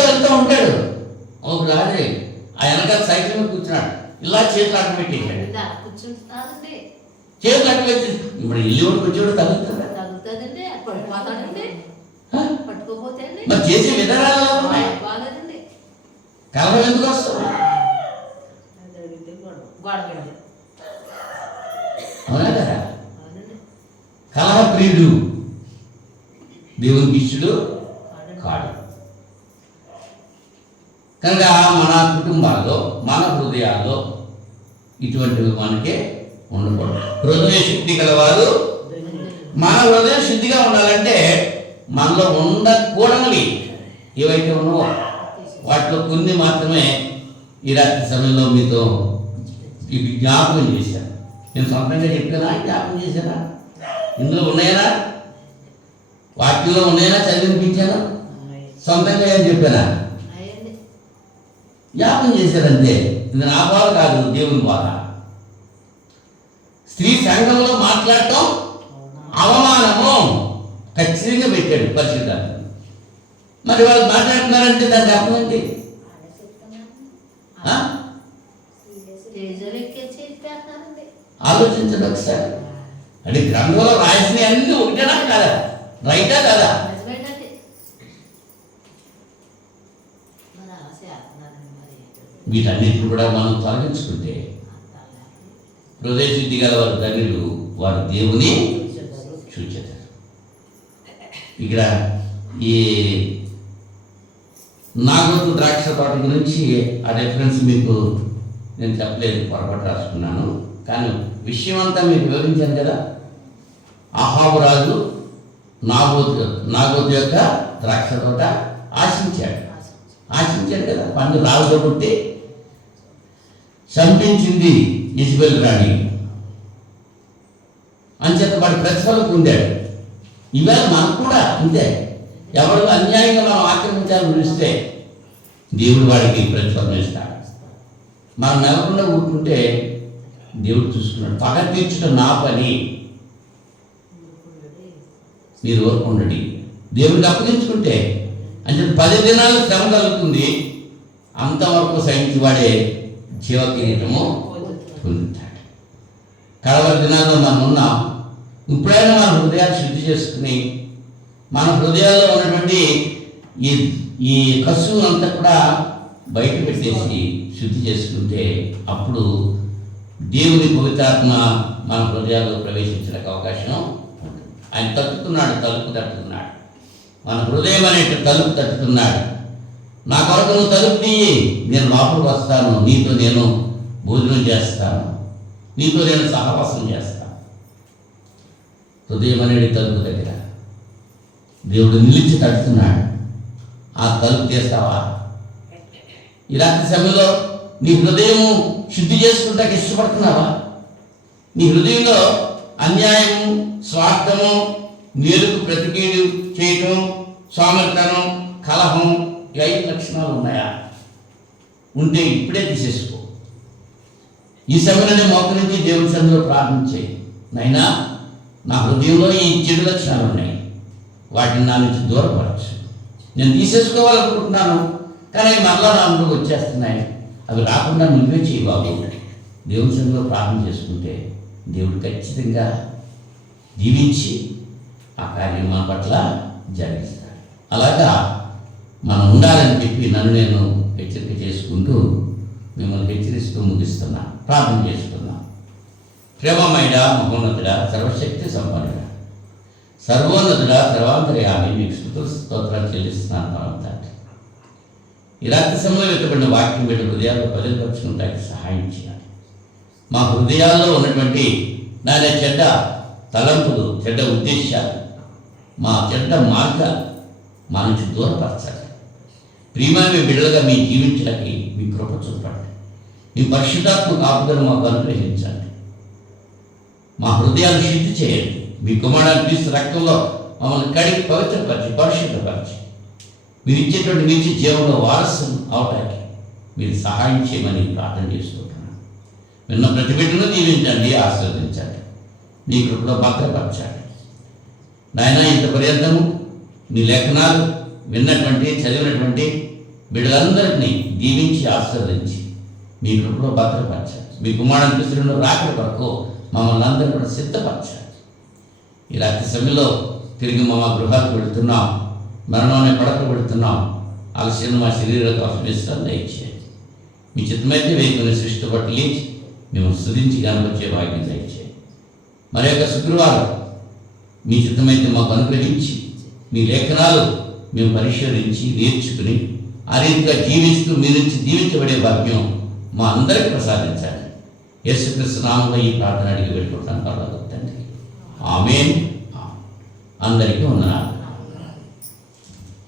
వెళ్తూ ఉంటాడు ఒక రాజే, ఆ వెనకాల సైకిల్ మీద కూర్చున్నాడు, ఇలా చేతులు అడ్డు పెట్టేశాడు, చేతులు అడ్డు పెట్టి ఇప్పుడు ఇల్లు వచ్చాడు తగ్గుతుందా? మరి చేసే విధానాలు ఉన్నాయి. కలహం ఎందుకు వస్తుంది? అవునా కదా? కలహ ప్రియుడు దేవునికి ఇష్టడు కాడు. కనుక మన కుటుంబాల్లో మన హృదయాల్లో ఇటువంటివి మనకే ఉండకూడదు. హృదయ శుద్ధి గలవారు, మన హృదయం శుద్ధిగా ఉండాలంటే మనలో ఉండకూడనివి ఏవైతే ఉన్నావో వాటిలో కొన్ని మాత్రమే ఈ రాత్రి సమయంలో మీతో ఇవి జ్ఞాపకం చేశాను. నేను సొంతంగా చెప్పానా, జ్ఞాపకం చేశానా? ఇందులో ఉన్నాయనా? వాటిల్లో ఉన్నాయనా? చదివినిపించానా? సొంతంగా ఏం చెప్పానా? జ్ఞాపకం చేశారంతే. ఇది నా బాధ కాదు, దేవుని బాధ. స్త్రీ సంఘంలో మాట్లాడటం అవమానము ఖచ్చితంగా పెట్టాడు పరిశుద్ధాత్మ. మరి వాళ్ళు మాట్లాడుతున్నారంటే దానికి అర్థం ఏంటి? ఆలోచించండి ఒకసారి. అంటే గ్రంథంలో రాసిన అన్ని ఒకటేనా కదా? రైటా కదా? వీటన్నిటిని కూడా మనం తొలగించుకుంటే హృదయ శుద్ధి గల వారు ధన్యులు, వారు దేవుని చూచెదరు. ఇక్కడ ఈ నాగోతు ద్రాక్ష తోట గురించి ఆ రెఫరెన్స్ మీకు నేను చెప్పలేదు, పొరపాటు రాసుకున్నాను. కానీ విషయం అంతా మీకు వివరించాను కదా. అహాబు రాజు నాగోతు యొక్క ద్రాక్ష తోట ఆశించాడు కదా. పండు రాజు పుట్టి చంపించింది ఇజబెల్ రాణి, అంచేత వాడి ప్రతిఫలం పొందాడు. ఇవాళ మనకు కూడా అంతే. ఎవరు అన్యాయంగా మనం ఆక్రమించాలని పిలిస్తే దేవుడు వాడికి ప్రతిఫలం ఇస్తాడు. మనం నెలకొండ ఊరుకుంటే దేవుడు చూసుకున్నాడు. పగ తీర్చడం నా పని, మీరు ఊరుకుండండి. దేవుడికి అప్పగించుకుంటే అంటే 10 దినాలు శ్రమ కలుగుతుంది, అంతవరకు సహించి వాడే జీవకిరీటము పొందుతాడు. కడవరి దినాల్లో మనం ఉన్నాం. ఇప్పుడైనా మన హృదయాన్ని శుద్ధి చేసుకుని మన హృదయాల్లో ఉన్నటువంటి ఈ కసువు అంతా కూడా బయట పెట్టేసి శుద్ధి చేసుకుంటే అప్పుడు దేవుని పవిత్రాత్మ మన హృదయాల్లో ప్రవేశించడానికి అవకాశం ఉంటుంది. ఆయన తట్టుతున్నాడు, తలుపు తట్టుతున్నాడు. మన హృదయం అనే తలుపు తట్టుతున్నాడు. నా కొరకు నువ్వు తలుపు తీయి, నేను లోపలికి వస్తాను, నీతో నేను భోజనం చేస్తాను, నీతో నేను సహవాసం చేస్తాను. హృదయం అనేది తలుపు దగ్గర దేవుడు నిలిచి తడుతున్నాడు. ఆ తలుపు తీస్తావా? ఈ రాత్రి సమయంలో నీ హృదయం శుద్ధి చేసుకుంటానికి ఇష్టపడుతున్నావా? నీ హృదయంలో అన్యాయము, స్వార్థము, మేలుకు ప్రతికీడు చేయటం, సోమరితనం, కలహం, ఈ 5 లక్షణాలు ఉన్నాయా? ఉంటే ఇప్పుడే తీసేసుకో. ఈ సమయంలోనే మోకరించి దేవుని సన్నిధిలో ప్రార్థించే, నైనా నా హృదయంలో ఈ చెడు లక్షణాలు ఉన్నాయి, వాటిని నా నుంచి దూరపరచు. నేను తీసేసుకోవాలనుకుంటున్నాను, కానీ మరలా నా ముందుకు వచ్చేస్తున్నాయి. అవి రాకుండా నువ్వే చేయి బాబు. దేవుని సన్నిధిలో ప్రార్థన చేసుకుంటే దేవుడు ఖచ్చితంగా దీవించి ఆ కార్యం మన పట్ల జరిగిస్తాడు. అలాగా మనం ఉండాలని చెప్పి నన్ను నేను హెచ్చరిక చేసుకుంటూ మిమ్మల్ని హెచ్చరిస్తూ ముగిస్తున్నా. ప్రార్థన చేసుకున్నా. ప్రేమమైన మహోన్నతుడా, సర్వశక్తి సంపన్నుడా, సర్వోన్నతుడా, సర్వాంతర్యామి, మీకు స్తోత్రాలు చెల్లిస్తున్నాను. తండ్రి, ఈ రాత్రి సమయంలో వెతబడిన వాక్యం పెట్టి హృదయాల్లో బదిలిపరుచుకుంటానికి సహాయం చేయాలి. మా హృదయాల్లో ఉన్నటువంటి నానే చెడ్డ తలంపులు, చెడ్డ ఉద్దేశాలు, మా చెడ్డ మార్గాలు మా నుంచి దూరపరచాలి. ప్రియమైన బిడ్డలుగా మీ జీవించడానికి మీ కృప చూపండి. మీ పరిశుద్ధాత్మ కాపుదలను మాకు అనుగ్రహించండి. మా హృదయాలు శుద్ధి చేయండి. మీ కుమారుడు క్రీస్తు రక్తంలో మమ్మల్ని కడిగి పవిత్రపరిచి పరిశుద్ధపరిచి మీరు ఇచ్చేటువంటి నిత్య జీవనంలో వారసులు అవడానికి మీరు సహాయం చేయమని ప్రార్థన చేసుకుంటున్నాను. విన్న ప్రతి బిడ్డను దీవించండి, ఆశీర్వదించండి, మీ కృపలో భద్రపరచండి. నాయన, ఇంత పర్యంతము మీ లేఖనాలు విన్నటువంటి చదివినటువంటి బిడ్డలందరినీ దీవించి ఆశీర్వదించి మీ కృపలో భద్రపరచండి. మీ కుమారుడు క్రీస్తును రాకడ వరకు మమ్మల్ని అందరూ కూడా సిద్ధపరచండి. ఈ రాత్రి సమయంలో తిరిగి మా గృహాలకు వెళుతున్నాం, మరణాన్ని పడక పెడుతున్నాం. ఆలస్యం మా శరీరాలకు అవసరం దయచేయండి. మీ చిత్తమైతే వేకుని సృష్టి బట్టి లేచి మేము స్తుతించి కనపరిచే భాగ్యం దయచేయండి. మరి యొక్క శుక్రవారం మీ చిత్తమైతే మాకు అనుగ్రహించి మీ లేఖనాలు మేము పరిశోధించి నేర్చుకుని ఆ రీతిగా జీవిస్తూ మీ నుంచి దీవించబడే భాగ్యం మా అందరికి ప్రసాదించాలి. యేసుక్రీస్తు నామములో ఈ ప్రార్థన అడిగి పెట్టుకుంటాను పర్వాలేదు తండ్రి. ఆమేన్. అందరికీ వందనాలు.